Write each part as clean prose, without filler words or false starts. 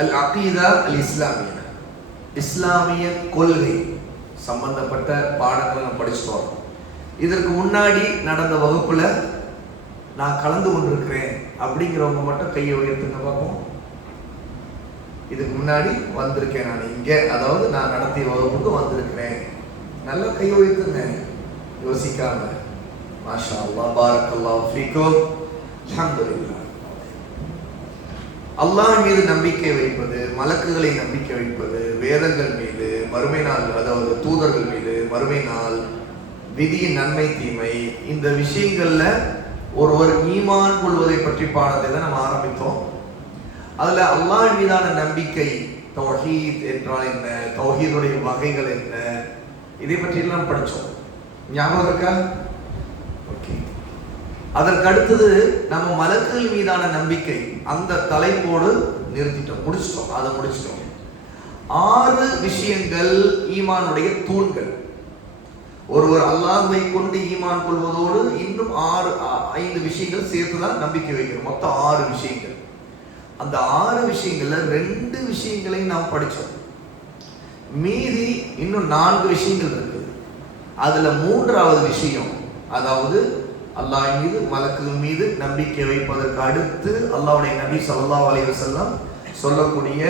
அல் அகீதா அல் இஸ்லாமியா, இஸ்லாமிய கொள்கை சம்பந்தப்பட்ட பாடங்களை நம்ம படிச்சுட்டு வரோம். இதற்கு முன்னாடி நடந்த வகுப்புல நான் கலந்து கொண்டிருக்கிறேன் அப்படிங்கிறவங்க மட்டும் கையை உயர்த்துங்க பார்ப்போம். இதுக்கு முன்னாடி வந்திருக்கேன் நான் இங்க, அதாவது நான் நடத்திய வகுப்புக்கு வந்திருக்கிறேன், நல்ல கையை உயர்த்துங்க யோசிக்காம. மாஷா அல்லாஹ், பாரக்கல்லாஹு ஃபீக்கும், அல்ஹம்துலில்லாஹ். அல்லாஹ் மீது நம்பிக்கை வைப்பது, மலக்குகளை நம்பிக்கை வைப்பது, வேதங்கள் மீது, மறுமை நாள், அதாவது தூதர்கள் மீது, மறுமை நாள், விதியின் நன்மை தீமை, இந்த விஷயங்கள்ல ஒருவர் ஈமான் கொள்வதை பற்றி பாடத்தை தான் நம்ம ஆரம்பித்தோம். அதுல அல்லாஹ் மீதான நம்பிக்கை, தௌஹீத் என்றால் என்ன, தௌஹீதுடைய வகைகள் என்ன, இதை பற்றி எல்லாம் படிச்சோம். ஞாபகம் இருக்கா? ஓகே. அதற்கு அடுத்தது நம்ம மலக்குகள் மீதான நம்பிக்கை, அந்த தலைப்போடு நிறுத்திட்டோம், முடிச்சிட்டோம். அதை முடிச்சிட்டோம். 6 விஷயங்கள் ஈமானுடைய தூண்கள். ஒருவர் அல்லாஹ்வை கொண்டு ஈமான் கொள்வதோடு இன்னும் 5 விஷயங்கள் சேர்த்துதான் நம்பிக்கை வைக்கிறோம். மொத்தம் 6 விஷயங்கள். அந்த 6 விஷயங்கள்ல 2 விஷயங்களை நாம் படிச்சோம். மீதி இன்னும் 4 விஷயங்கள் இருக்குது. அதுல 3வது விஷயம், அதாவது அல்லாஹ் மீது, மலக்குகள் மீது நம்பிக்கை வைப்பதற்கு அடுத்து அல்லாஹ்வுடைய நபி ஸல்லல்லாஹு அலைஹி வஸல்லம் சொல்லக்கூடிய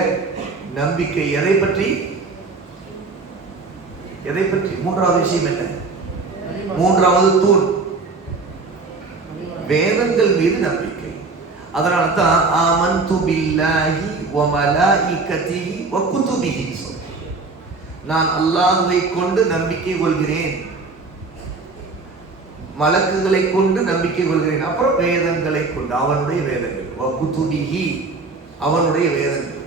நம்பிக்கை எதை பற்றி? 3வது விஷயம் என்ன? 3வது தூண் வேதங்கள் மீது நம்பிக்கை. அதனால தான் ஆமன்து பில்லாஹி வ மலாயிகதிஹி வ குதுபிஹி, நான் அல்லாஹ்வை கொண்டு நம்பிக்கை கொள்கிறேன், மலக்குகளை கொண்டு நம்பிக்கை கொள்கிறேன், அப்புறம் வேதங்களை கொண்டு, அவனுடைய வேதங்கள், வ குதுபிஹி, அவனுடைய வேதங்கள்.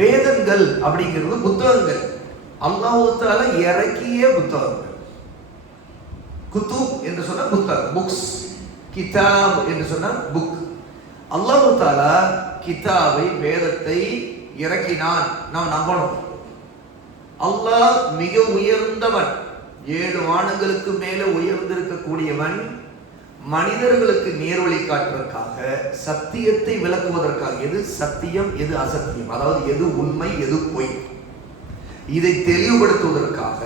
வேதங்கள் அப்படிங்கிறது புத்தகங்கள், அல்லாஹ் தஆலா இறக்கிய புத்தகங்கள். குதுப் என்று சொன்னா புத்தகம், புக்ஸ். கிதாப் என்று சொன்னா புக். அல்லாஹ் தஆலா கிதாபை, வேதத்தை இறக்கினான், நாம் நம்பணும். அல்லாஹ் மிக உயர்ந்தவன், 7 வானங்களுக்கு மேல உயர்ந்திருக்கக்கூடியவன். மனிதர்களுக்கு நேர்வழி காட்டுவதற்காக, சத்தியத்தை விளக்குவதற்காக, எது சத்தியம் எது அசத்தியம், அதாவது எது உண்மை எது பொய், இதை தெளிவுபடுத்துவதற்காக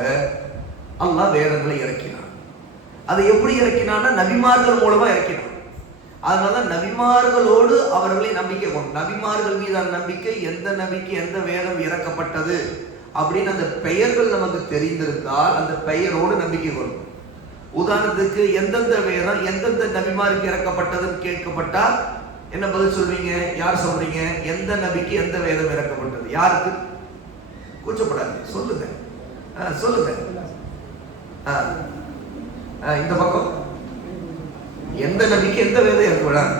அல்லாஹ் வேதங்களை இறக்கினான். அதை எப்படி இறக்கினான்னா நபிமார்கள் மூலமா இறக்கினான். அதனால நபிமார்களோடு அவர்களை நம்பிக்கை கொண்டு, நபிமார்கள் மீதான நம்பிக்கை, எந்த நபிக்கு எந்த வேதம் இறக்கப்பட்டது அப்படின்னு அந்த பெயர்கள் நமக்கு தெரிந்திருந்தால் அந்த பெயரோடு நம்பிக்கை கொள்ளும். உதாரணத்துக்கு எந்தெந்த வேதம் எந்தெந்த நபிமாருக்கு இறக்கப்பட்டதுன்னு கேட்கப்பட்டால் என்ன பதில் சொல்வீங்க? யார் சொல்றீங்க? எந்த நபிக்கு எந்த வேதம் இறக்கப்பட்டது? யாருக்கு? கூச்சப்படாது, சொல்லுங்க, சொல்லுங்க. இந்த பக்கம் எந்த நபிக்கு எந்த வேதம் இறக்கப்படாது?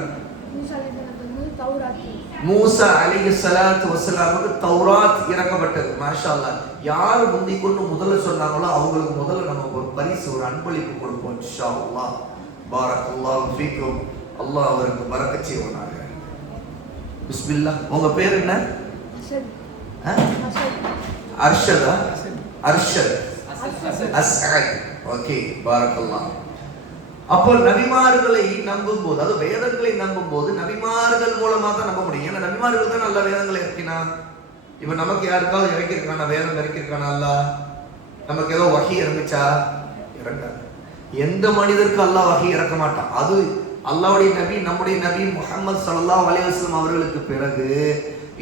மூசா அலைஹிஸ்ஸலாத்து வஸ்ஸலாமுக்கு தௌராத் இறக்கப்பட்டது. மாஷா அல்லாஹ். யார் முந்தி கொண்டு முதல்ல சொன்னாங்களோ அவங்களுக்கு முதல்ல நம்ம ஒரு பரிசு, ஒரு அன்பளிப்பு கொடுப்போம் இன்ஷா அல்லாஹ். பாரக்கல்லாஹு ஃபீக்கும். அல்லாஹ் அவருக்கு பரக்கத் செய்வானாக. பிஸ்மில்லாஹ். உங்க பேர் என்ன? அர்ஷதா? அர்ஷத் அஸ்அத். ஓகே, பாரக்கல்லாஹ். அப்போ நபிமார்களை நம்பும் போது, அது வேதங்களை நம்பும் போது நபிமார்கள் மூலமா தான் நம்ப முடியும். ஏன்னா நபிமார்கள் தான் நல்ல வேதங்களை இறக்கினான். இப்ப நமக்கு யாருக்காவது இறக்கிருக்கானா? வேதம் இறக்கிருக்கானா? அல்லாஹ் நமக்கு ஏதோ வஹி இறங்குச்சா? இறங்காது. எந்த மனிதருக்கு அல்லாஹ் வஹி இறக்க மாட்டான். அது அல்லாஹ்வுடைய நபி, நம்முடைய நபி முஹம்மது ஸல்லல்லாஹு அலைஹி வஸல்லம் அவர்களுக்கு பிறகு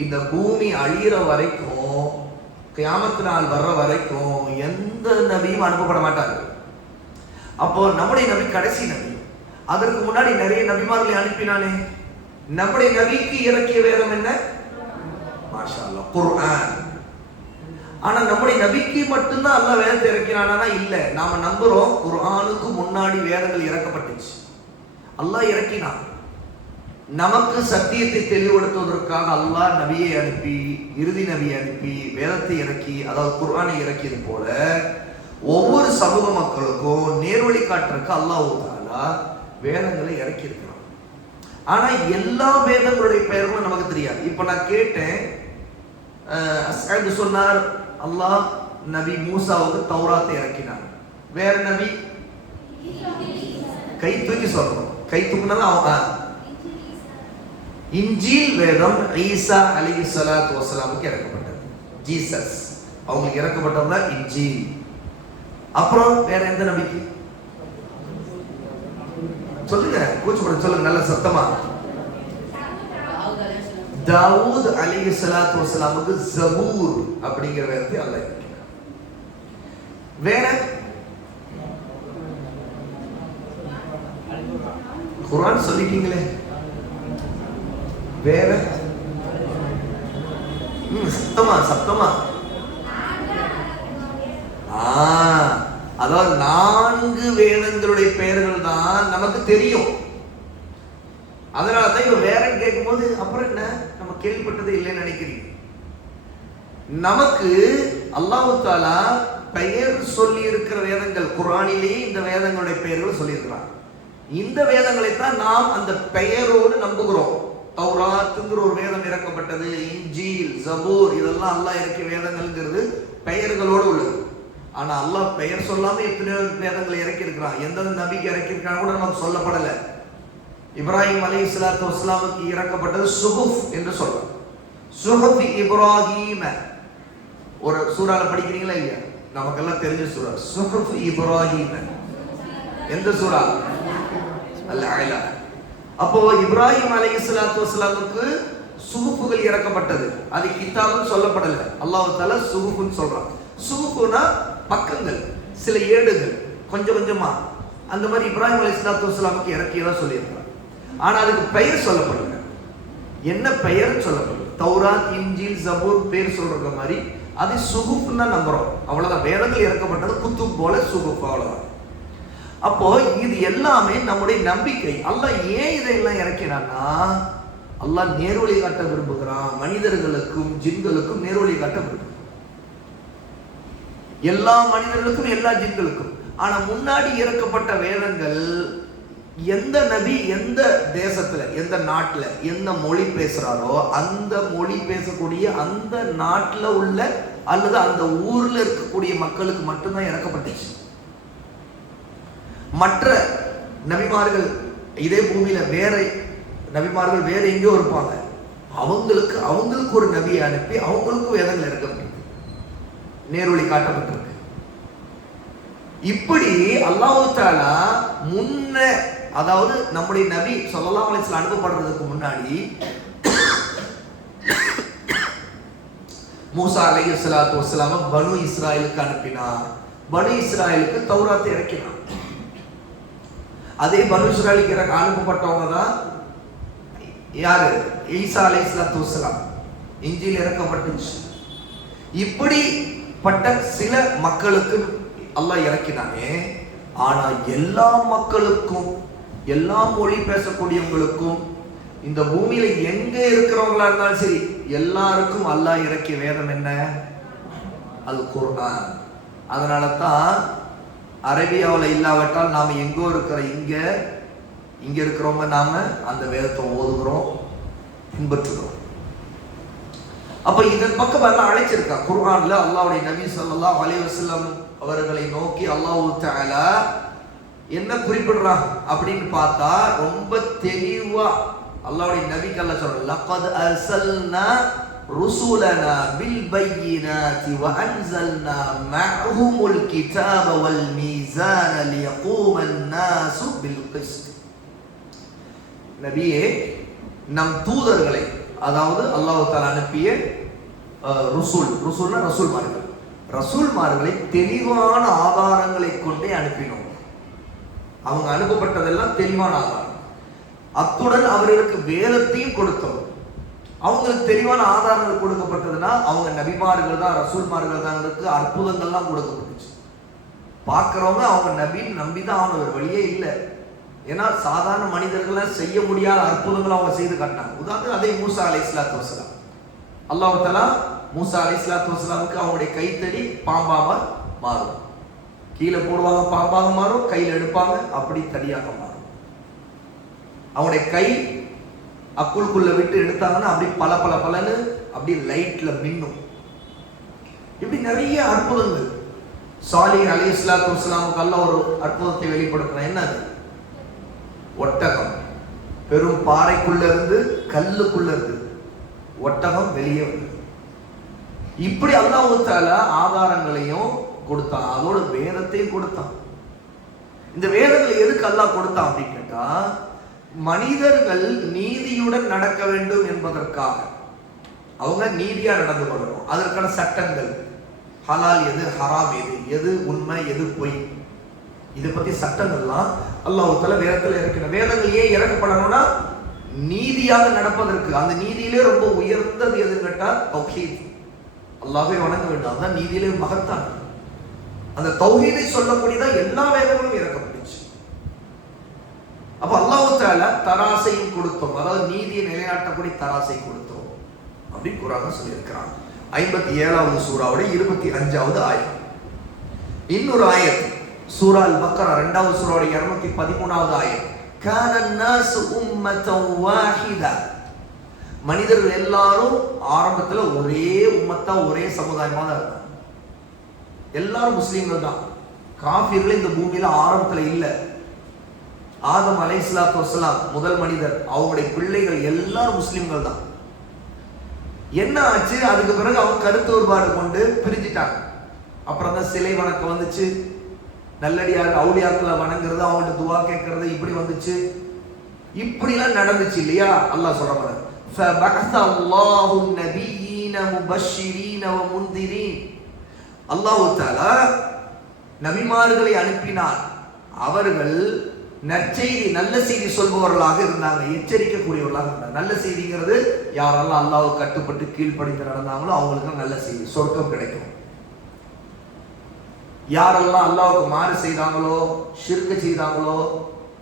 இந்த பூமி அழியிற வரைக்கும், கியாமத் நாள் வர்ற வரைக்கும் எந்த நபியும் அனுப்பப்பட மாட்டாங்க. அப்போ நம்முடைய நபி கடைசி நபி. அதற்கு முன்னாடி நிறைய நபிமார்களை அனுப்பினானே. நம்முடைய நபிக்கு இறக்கிய வேதம் என்ன? மாஷா அல்லாஹ், குர்ஆன். ஆனா நம்முடைய நபிக்கு மட்டும்தான் அல்லாஹ் வேதத்தை இறக்கினானா? இல்ல. நாம நம்புறோம் குர்ஆனுக்கு முன்னாடி வேதங்கள் இறக்கப்பட்டுச்சு, அல்லாஹ் இறக்கினான். நமக்கு சத்தியத்தை தெளிவுபடுத்துவதற்காக அல்லாஹ் நபியை அனுப்பி, இறுதி நபியை அனுப்பி, வேதத்தை இறக்கி, அதாவது குர்ஆனை இறக்கியது போல ஒவ்வொரு சமூக மக்களுக்கும் நேர்வழி காட்டுறதுக்கு அல்லாஹ் தஆலா வேதங்களை இறக்கி இருக்கிறான். ஆனா எல்லா வேதங்களுடைய பெயர்களும் நமக்கு தெரியாது. இப்ப நான் கேட்டேன், அஸ்அத் சொன்னார் அல்லாஹ் நபி மூசாவுக்கு தௌராத்தை இறக்கினார். வேற நபி? கை தூக்கி சொல்லணும். கை தூக்குனா அவங்க இன்ஜீல் வேதம் ஈசா அலைஹிஸ்ஸலாத்து வஸலாமுக்கு இறக்கப்பட்டது. ஜீசஸ் அவங்களுக்கு இறக்கப்பட்டவங்க இன்ஜீல். அப்புறம் வேற எந்த நபிக்கு சொல்லுங்க, கூச்சப்பட சொல்லுங்க நல்ல சத்தமா. தாவூத் அலைஹிஸ்ஸலாத்து வஸலாமுக்கு ஜபூர் அப்படிங்கிற வேதத்தை அல்லாஹ் இறக்கினார். வேற குர்ஆன் சொல்லிட்டீங்களே, வேற சத்தமா சத்தமா. அதாவது 4 வேதங்களுடைய பெயர்கள் தான் நமக்கு தெரியும். அதனாலதான் இப்ப வேற கேட்கும் போது அப்புறம் என்ன நம்ம கேள்விப்பட்டதே இல்லைன்னு நினைக்கிறீங்க. நமக்கு அல்லாஹ் தஆலா பெயர் சொல்லி இருக்கிற வேதங்கள் குர்ஆனிலேயே இந்த வேதங்களுடைய பெயர்கள் சொல்லி இருக்கிறார். இந்த வேதங்களை தான் நாம் அந்த பெயரோடு நம்புகிறோம். தௌராத்துங்கிற ஒரு வேதம் இறக்கப்பட்டது, இன்ஜீல், ஜபூர் இதெல்லாம் அல்லாஹ் இறக்கிய வேதங்கள்ங்கிறது பெயர்களோடு உள்ளது. ஆனா அல்லாஹ் பெயர் சொல்லாம எத்தனையோ வேதங்களை இறக்கி இருக்கிறான். எந்தெந்த நபிக்கு இறக்கி இருக்காங்க கூட நமக்கு சொல்லப்படல. இப்ராஹிம் அலைஹிஸ்ஸலாத்து வஸ்ஸலாமுக்கு இறக்கப்பட்டது சுஹுஃப் என்று சொல்றோம். சுஹுஃப் இப்ராஹீம ஒரு சூறால படிக்கிறீங்களா இல்லையா? நமக்கெல்லாம் தெரிஞ்ச சூறா சுஹுஃப் இப்ராஹீம. எந்த சூறா? அல்-அலா. அப்போ இப்ராஹிம் அலைஹிஸ்ஸலாத்து வஸ்ஸலாமுக்கு சுஹுஃபுகள் இறக்கப்பட்டது. அது கிதாபுன்னு சொல்லப்படல. அல்லாஹ் தஆலா சுஹுஃப்னு சொல்றான். சுஹுஃப்னா பக்கங்கள், சில ஏடுகள், கொஞ்சம் கொஞ்சமா அந்த மாதிரி இப்ராஹிம் அலைஹிஸ்ஸலாத்து வஸ்ஸலாமுக்கு இறக்கியதா சொல்லியிருக்கிறார். ஆனா அதுக்கு பெயர் சொல்லப்படல. என்ன பெயர் சொல்லப்படல? தௌராத், இன்ஜீல், ஜபூர் பேர் சொல்ற மாதிரி அது சுஹுஃப்னு தான் நம்புறோம். அவ்வளவுதான். வேதங்கள் இறக்கப்பட்டது குத்துப் போல சுஹுஃப், அவ்வளவுதான். அப்போ இது எல்லாமே நம்முடைய நம்பிக்கை. அல்லாஹ் ஏன் இதையெல்லாம் இறக்கினான்னா அல்லாஹ் நேர்வழி காட்ட விரும்புகிறான். மனிதர்களுக்கும் ஜின்களுக்கும் நேர்வழி காட்ட விரும்புகிறான். எல்லா மனிதர்களுக்கும் எல்லா ஜின்களுக்கும். ஆனா முன்னாடி இறக்கப்பட்ட வேதங்கள் எந்த நபி எந்த தேசத்துல எந்த நாட்டுல எந்த மொழி பேசுறாரோ அந்த மொழி பேசக்கூடிய அந்த நாட்டுல உள்ள அல்லது அந்த ஊர்ல இருக்கக்கூடிய மக்களுக்கு மட்டும்தான் இறக்கப்பட்டுச்சு. மற்ற நபிமார்கள் இதே பூமியில வேற நபிமார்கள் வேற எங்கேயோ இருப்பாங்க. அவங்களுக்கு ஒரு நபியை அனுப்பி அவங்களுக்கும் வேதங்கள் இறக்கப்பட்டு நேர்வழி காட்டப்பட்டிருக்கு. இப்படி அல்லாஹ் தஆலா முன்ன, அதாவது நம்முடைய நபி ஸல்லல்லாஹு அலைஹி வஸல்லம் அனுப்பப்படுறதுக்கு முன்னாடி மூசா அலைஹிஸ்ஸலாத்து வஸ்ஸலாம் பனு இஸ்ராயலுக்கு அனுப்பினார். பனு இஸ்ராயலுக்கு தௌராத்தை இறக்கினார். அதே பனு இஸ்ராயலுக்கு அனுப்பப்பட்டவங்க தான் யாரு? ஈசா அலைஹிஸ்ஸலாத்து வஸ்ஸலாம். இன்ஜீல் இறக்கப்பட்டுச்சு. இப்படிப்பட்ட சில மக்களுக்கு அல்லாஹ் இறக்கினானே. ஆனா எல்லா மக்களுக்கும், எல்லா மொழி பேசக்கூடியவங்களுக்கும், இந்த பூமியில எங்க இருக்கிறவங்களா இருந்தாலும் சரி எல்லாருக்கும் அல்லாஹ் இறக்கிய வேதம் என்ன? அது குர்ஆன். அதனால தான் அரபியாவில் இல்லாவிட்டால் நாம எங்கோ இருக்கிற இங்க இருக்கிறவங்க நாம அந்த வேதத்தை ஓதுகிறோம், பின்பற்றுகிறோம். அப்ப இதன் பக்கம் எல்லாம் அழைச்சிருக்கான். குர்ஆன்ல அல்லாஹ்வுடைய நபி ஸல்லல்லாஹு அலைஹி வஸல்லம் அவர்களை நோக்கி அல்லாஹ் தஆலா என்ன குறிப்பிடுறான் அப்படின்னு பார்த்தா ரொம்ப தெளிவா அல்லாஹ்வுடைய நபிக்கு அல்லாஹ் சொல்றான், லaqad arsalna rusulana bil bayyinati wa anzalna ma'ahumul kitaba wal mizana liyaquma an-nasu bil qist. நபியே, நம் தூதர்களை, அதாவது அல்லாஹ் தஆலா அனுப்பிய ரசூல்மார்களை தெளிவான ஆதாரங்களை கொண்டே அனுப்பினோம். அவங்க அனுப்பப்பட்டதெல்லாம் தெளிவான ஆதாரம். அத்துடன் அவர்களுக்கு வேதத்தையும் கொடுத்தோம். அவங்களுக்கு தெளிவான ஆதாரங்கள் கொடுக்கப்பட்டதுன்னா அவங்க நபிமார்கள் தான், ரசூல்மார்கள் தான். அற்புதங்கள்லாம் கொடுக்கப்பட்டுச்சு. பார்க்கிறவங்க அவங்க நபின்னு நம்பிதான் அவங்க ஒரு வழியே இல்லை. ஏன்னா சாதாரண மனிதர்களால் செய்ய முடியாத அற்புதங்களை அவங்க செய்து காட்டினாங்க. உதாரணத்துக்கு அதே மூசா அலைஹிஸ்ஸலாத்து வஸ்ஸலாம். அல்லாஹ் தஆலா மூசா அலைஹிஸ்ஸலாத்து வஸ்ஸலாமுக்கு அவங்களுடைய கைத்தடி பாம்பாக மாறும். கீழே போடுவாங்க, பாம்பாக மாறும். கையில் எடுப்பாங்க, அப்படி தடியாக மாறும். அவங்களுடைய கை அக்குள்குள்ள விட்டு எடுத்தாங்கன்னா அப்படி பல பல பலன்னு அப்படி லைட்ல மின்னும். இப்படி நிறைய அற்புதங்கள். சாலிஹ் அலைஹிஸ்ஸலாத்து வஸ்ஸலாமுக்கு அல்லாஹ் ஒரு அற்புதத்தை வெளிப்படுத்தினான். என்னது? ஒட்டகம். வெறும் பாறைக்குள்ள இருந்து கல்லுக்குள்ள இருந்து ஒட்டகம் வெளியே வருது. இப்படி அல்லாஹ் தஆலா ஆதாரங்களையும் கொடுத்தான், அதோட வேதத்தையும் கொடுத்தான். இந்த வேதங்கள் எதுக்கு அல்லாஹ் கொடுத்தான் அப்படின்னு கேட்டா, மனிதர்கள் நீதியுடன் நடக்க வேண்டும் என்பதற்காக. அவங்க நீதியா நடந்து கொள்ளணும், அதற்கான சட்டங்கள், ஹலால் எது, ஹராம் எது, எது உண்மை எது பொய், இதை பத்தி சட்டங்கள்லாம் அல்லாஹ் தஆலா வேதத்துல இருக்கிற. வேதங்கள் ஏன் இறக்கப்படணும்னா நீதியாக நடப்பதற்கு. அந்த நீதியிலே ரொம்ப உயர்ந்தது எதுன்னு கேட்டா தௌஹீத், அல்லாஹ்வை வணங்க வேண்டும். அதுதான் நீதியிலே மகத்தான். அந்த தௌஹீதை சொல்லக்கூடியதான் எல்லா வேதங்களும் இறக்கப்பட்டுச்சு. அப்ப அல்லாஹ் தஆலா தராசையும் கொடுத்தோம், அதாவது நீதியை நிலைநாட்டக்கூடிய தராசை கொடுத்தோம் அப்படின்னு குர்ஆன்ல சொல்லியிருக்கிறான். 57வது சூராவுடைய 25வது ஆயத். இன்னொரு ஆயத் சூரா அல் பக்ரா 2வது சூராவுடைய 213வது ஆயத். கான الناس உம்மத வாஹிதா. மனிதர்கள் எல்லாரும் ஆரம்பத்துல ஒரே உம்மத்தா ஒரே சமுதாயமா தான் இருந்தாங்க. எல்லாரும் முஸ்லீம்கள் தான். காஃபிர்கள் இந்த பூமியில ஆரம்பத்துல இல்ல. ஆதம் அலைஹிஸ்ஸலாத்து வஸ்ஸலாம் முதல் மனிதர், அவருடைய பிள்ளைகள் எல்லாரும் முஸ்லீம்கள் தான். என்ன ஆச்சு? அதுக்கு பிறகு அவங்க கருத்து வேறுபாடு கொண்டு பிரிஞ்சிட்டாங்க. அப்புறம் தான் சிலை வணக்கம் வந்துச்சு, நல்லடியார் அவுலியாக்களை வணங்குறது, அவங்கள்ட்ட துவா கேட்கறது, இப்படி வந்துச்சு. இப்படிலாம் நடந்துச்சு இல்லையா? அல்லாஹ் சொல்றாங்க, فَبَعَثَ اللَّهُ النَّبِيِّينَ مُبَشِّرِينَ وَمُنذِرِينَ. அல்லாஹ் தஆலா நபிமார்களை அனுப்பினார். அவர்கள் நற்செய்தி, நல்ல செய்தி சொல்பவர்களாக இருந்தாங்க, எச்சரிக்கக்கூடியவர்களாக இருந்தாங்க. நல்ல செய்திங்கிறது யாரெல்லாம் அல்லாஹ்வுக்கு கட்டுப்பட்டு கீழ்ப்படிந்து நடந்தாங்களோ அவங்களுக்கு நல்ல செய்தி, சொர்க்கம் கிடைக்கும். யாரெல்லாம் அல்லாஹ்வுக்கு மாறு செய்தாங்களோ, ஷிர்க் செய்தாங்களோ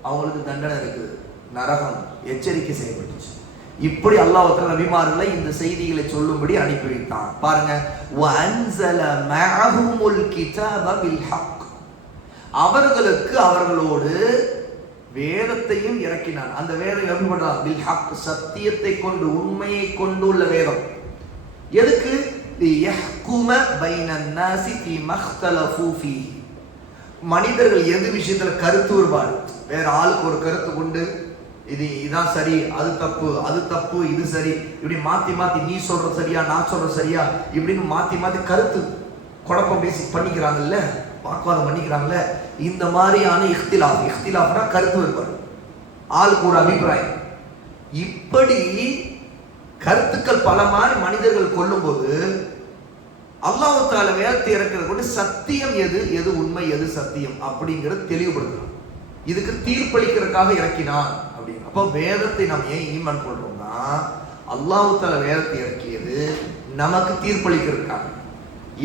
அவங்களுக்கு தண்டனை இருக்குது, நரகம், எச்சரிக்கை செய்யப்பட்டுச்சு. இப்படி அல்லாஹ் தஆலா நபிமார்களை இந்த செய்திகளை சொல்லும்படி அனுப்பி வைத்தான். பாருங்க, وَأَنزَلَ مَعَهُمُ الْكِتَابَ بِالْحَقِّ. அவர்களுக்கு அவர்களோடு வேதத்தையும் இறக்கினான். அந்த வேதம் எப்படி பண்றான்? பில் ஹக், சத்தியத்தை கொண்டு, உண்மையை கொண்டு உள்ள வேதம். எதுக்கு? லியஹ்கும பைனன் நாஸி ஃபீமா இக்தலஃபூ ஃபீஹி. மனிதர்கள் எது விஷயத்துல கருத்து வேறுபாடு, வேற ஆளுக்கு ஒரு கருத்து கொண்டு இதான் சரி, அது தப்பு, அது தப்பு, இது சரி, இப்படி மாத்தி மாத்தி நீ சொல்ற சரியா நான் சொல்ற சரியா இப்படின்னு மாத்தி மாத்தி கருத்து குழப்பம் பேசி பண்ணிக்கிறாங்கல்ல, வாக்குவாதம் பண்ணிக்கிறாங்கல்ல. இந்த மாதிரியான இஃப்திலாஃப்னா கருத்து வேறுபாடு, ஆளுக்கு ஒரு அபிப்பிராயம். இப்படி கருத்துக்கள் பல மாதிரி மனிதர்கள் கொள்ளும் போது அல்லாஹ் தஆலா வேதத்தை இறக்கிறது கொண்டு சத்தியம் எது, எது உண்மை, எது சத்தியம் அப்படிங்கிறது தெளிவுபடுத்துறான். இதுக்கு தீர்ப்பளிக்கிறதுக்காக இறக்கினான் அப்படின்னு. அப்போ வேதத்தை நாம் ஏன் ஈமான் கொள்றோம்னா, அல்லாஹ் தஆலா வேதத்தை இறக்கியது நமக்கு தீர்ப்பளிக்கிறதுக்காக.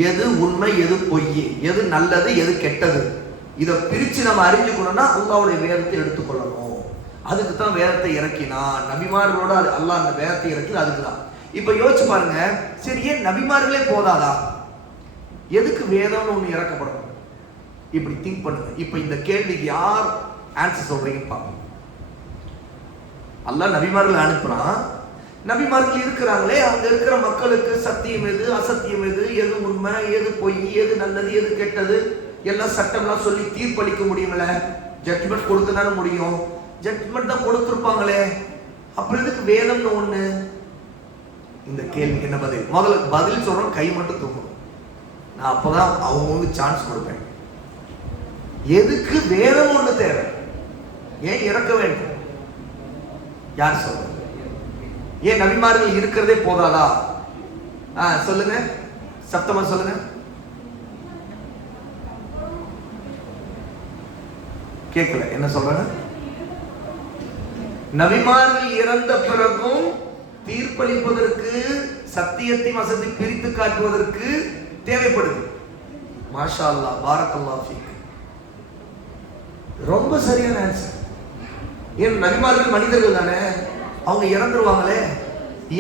எது உண்மை, எது பொய், எது நல்லது, எது கெட்டது, இதை பிரிச்சு நம்ம அறிஞ்சுக்கணும்னா அல்லாஹ்வுடைய வேதத்தை எடுத்துக்கொள்ளணும். அதுக்கு தான் வேதத்தை இறக்கினான். நபிமார்களோட அல்லாஹ் அந்த வேதத்தை இறக்கி அதுக்கு தான். இப்ப யோசிச்சு பாருங்க, சரி ஏன் நபிமார்களே போதாதா, எதுக்கு வேதம்னு ஒண்ணு இறக்கப்படும்? இப்படி திங்க் பண்ணுங்க. இப்ப இந்த கேள்விக்கு யார் ஆன்சர் சொல்றீங்கன்னு பாருங்க. அல்லாஹ் நபிமார்கள் அனுப்புறான், நபிமார்கள் இருக்கிறாங்களே, அங்க இருக்கிற மக்களுக்கு சத்தியம் எது, அசத்தியம் எது, எது உண்மை, எது பொய், எது நல்லது, எது கெட்டது, எல்லாம் சட்டம்லாம் சொல்லி தீர்ப்பளிக்க முடியுங்களே, ஜட்ஜ்மெண்ட் கொடுக்க தானே முடியும். ஜட்ஜ்மெண்ட் தான் கொடுத்துருப்பாங்களே, அப்புறம் எதுக்கு வேதம்னு ஒண்ணு? இந்த கேள்விக்கு என்ன பதில்? முதல்ல பதில் சொல்றோம், கை மட்டும் தூக்கணும். நான் அப்பதான் அவங்க சான்ஸ் கொடுப்பேன். எதுக்கு வேதம் ஒண்ணு தேவை? ஏன் இறக்க வேண்டும்? யார் சொல்ற? ஏன் நபிமார்கள் இருக்கிறதே போதாதா? சொல்லுங்க, சத்தமா சொல்லுங்க. கேட்கல, என்ன சொல்றாங்க? நபிமார்கள் இறந்த பிறகும் தீர்ப்பளிப்பதற்கு, சத்தியத்தையும் அசத்தை பிரித்து காட்டுவதற்கு தேவைப்படுது. மாஷா அல்லாஹ், பாரக்கல்லாஹ் ஃபீக். ரொம்ப சரியான ஆன்சர். ஏன் நபிமார்கள் மனிதர்கள் தானே, அவங்க இறந்துருவாங்களே.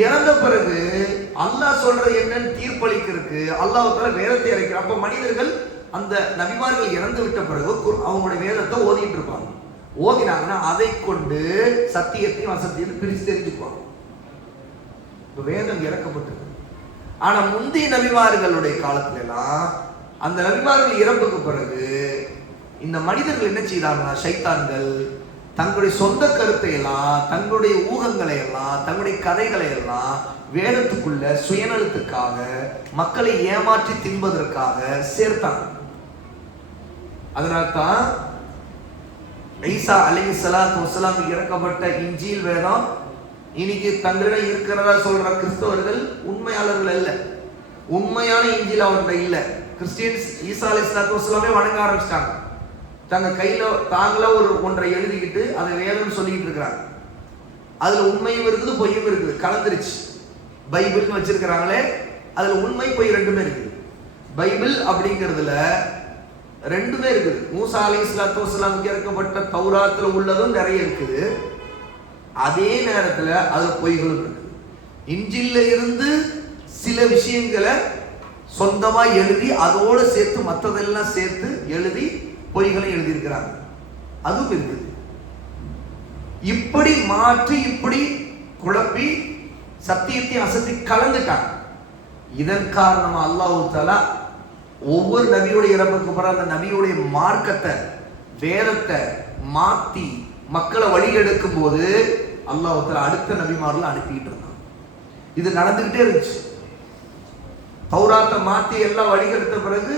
இறந்த பிறகு அல்லாஹ் சொல்றது என்னன்னு தீர்ப்பளிக்கிறதுக்கு அல்லாஹ் தஆலா வேதத்தை இறக்கிறார். அப்ப மனிதர்கள் அந்த நபிமார்கள் இறந்து விட்ட பிறகு அவங்களுடைய வேதத்தை ஓதிட்டு இருப்பாங்க. ஓதினாங்கன்னா அதை கொண்டு சத்தியத்தையும் அசத்தியத்தையும் பிரித்து தெரிஞ்சுக்குவாங்க. வேதம் இறக்கப்பட்டது. ஆனா முந்தைய நபிமார்களுடைய காலத்துல எல்லாம் அந்த நபிமார்கள் இறப்புக்கு பிறகு இந்த மனிதர்கள் என்ன செய்தாங்கன்னா, ஷைத்தான்கள் தங்களுடைய சொந்த கருத்தை எல்லாம், தங்களுடைய ஊகங்களை எல்லாம், தங்களுடைய கதைகளை எல்லாம் வேதத்துக்குள்ள சுயநலத்துக்காக, மக்களை ஏமாற்றி தின்பதற்காக சேர்த்தாங்க. அதனால்தான் ஈசா அலைஹிஸ்ஸலாத்து வஸ்ஸலாம் இறக்கப்பட்ட இன்ஜீல் வேதம் இன்னைக்கு தங்களிடம் இருக்கிறதா சொல்ற கிறிஸ்தவர்கள் உண்மையாளர்கள் அல்ல. உண்மையான இன்ஜீல் அவர்கிட்ட இல்ல. கிறிஸ்டியன்ஸ் ஈசா அலைஹிஸ்ஸலாத்து வஸ்ஸலாமே வணங்க ஆரம்பிச்சிட்டாங்க. தங்க கையில தாங்களா ஒன்றை எழுதிக்கிட்டு அதை வேதம்னு சொல்லிக்கிட்டு இருக்கிறாங்க. அதுல உண்மையும் இருக்குது, பொய்யும் இருக்குது, கலந்துருச்சு. பைபிள்னு வச்சிருக்கிறாங்களே, அதுல உண்மை பொய் ரெண்டுமே இருக்குது. பைபிள் அப்படிங்கிறதுல ரெண்டுமே இருக்குது. மூசா அலைஹிஸ்ஸலாத்து வஸ்ஸலாம் இறக்கப்பட்ட தௌராத்துல உள்ளதும் நிறைய இருக்குது. அதே நேரத்துல அதுல பொய்களும் இருக்குது. இன்ஜில்ல இருந்து சில விஷயங்களை சொந்தமா எழுதி அதோட சேர்த்து மற்றதெல்லாம் சேர்த்து எழுதி பொய்களை எழுதியிருக்கிறாங்க. அதுவும் இருக்குது. இப்படி மாற்றி இப்படி குழப்பி சத்தியத்தை அசத்தி கலந்துட்டாங்க. இதன் காரணமா அல்லாஹ் தஆலா ஒவ்வொரு நபியோடைய இறப்புக்கு பிறகு அந்த நபியுடைய மார்க்கத்தை, வேதத்தை மாத்தி மக்களை வழிகெடுக்கும் போது அல்லாஹ் தஆலா அடுத்த நபிமார்கள் அனுப்பிட்டு இருந்தான். இது நடந்துகிட்டே இருந்துச்சு. தௌராத்தை மாத்தி எல்லாம் வழிகெடுத்த பிறகு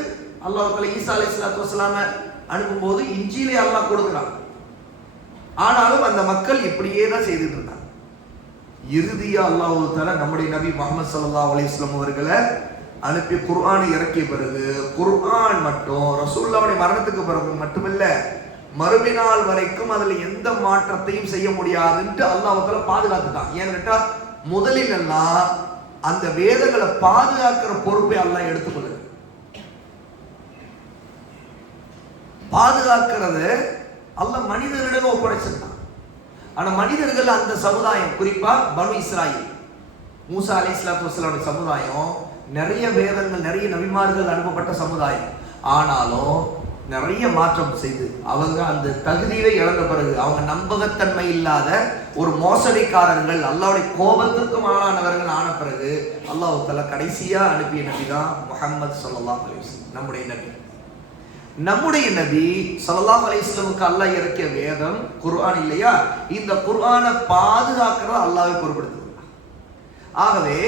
அல்லாஹ் தஆலா ஈசா அலைஹிஸ்ஸலாத்து வஸ்ஸலாம அனுப்பும்போது இன்ஜீலை அல்லாஹ் கொடுக்கிறான். ஆனாலும் அந்த மக்கள் இப்படியே தான் செய்துட்டு இருந்தாங்க. இறுதியா அல்லாஹ் தஆலா நம்முடைய நபி முஹம்மது ஸல்லல்லாஹு அலைஹி வஸல்லம் அவர்களை அனுப்பி குர்ஆனை இறக்கிய பிறகு குர்ஆன் மட்டும் ரசூலுல்லாஹ்வுடைய மரணத்துக்கு பிறகு மட்டுமில்ல, மறுமை நாள் வரைக்கும் அதுல எந்த மாற்றத்தையும் செய்ய முடியாதுன்னு அல்லாஹ் தஆலா பாதுகாத்துட்டான். ஏன்னு கேட்டா முதலில் எல்லாம் அந்த வேதங்களை பாதுகாக்கிற பொறுப்பை அல்லாஹ் எடுத்துக்கொள்ளுது. பாதுகாக்கிறது அல்லாஹ் மனிதர்களிடம் ஒப்படைச்சிருந்தான். ஆனா மனிதர்கள் அந்த சமுதாயம், குறிப்பா பனு இஸ்ராயீல், மூசா அலைஹிஸ்ஸலாத்து வஸ்ஸலாம் சமுதாயம் நிறைய வேதங்கள், நிறைய நபிமார்கள் அனுப்பப்பட்ட சமுதாயம். ஆனாலும் நிறைய மாற்றம் செய்து அவங்க அந்த தகுதியை இழந்த பிறகு, அவங்க நம்பகத்தன்மை இல்லாத ஒரு மோசடிக்காரர்கள், அல்லாஹ்வுடைய கோபத்துக்கும் ஆளானவர்கள் ஆன பிறகு அல்லாஹ் தஆலா கடைசியா அனுப்பிய நபி தான் முஹம்மது ஸல்லல்லாஹு அலைஹி வஸல்லம், நம்முடைய நபி. நம்முடைய நபி ஸல்லல்லாஹு அலைஹி வஸல்லமுக்கு அல்லாஹ் இறக்கிய வேதம் குர்ஆன் இல்லையா? இந்த குர்ஆனை பாதுகாக்கிறது அல்லாஹ்வை பொறுப்படுத்துது. ஆகவே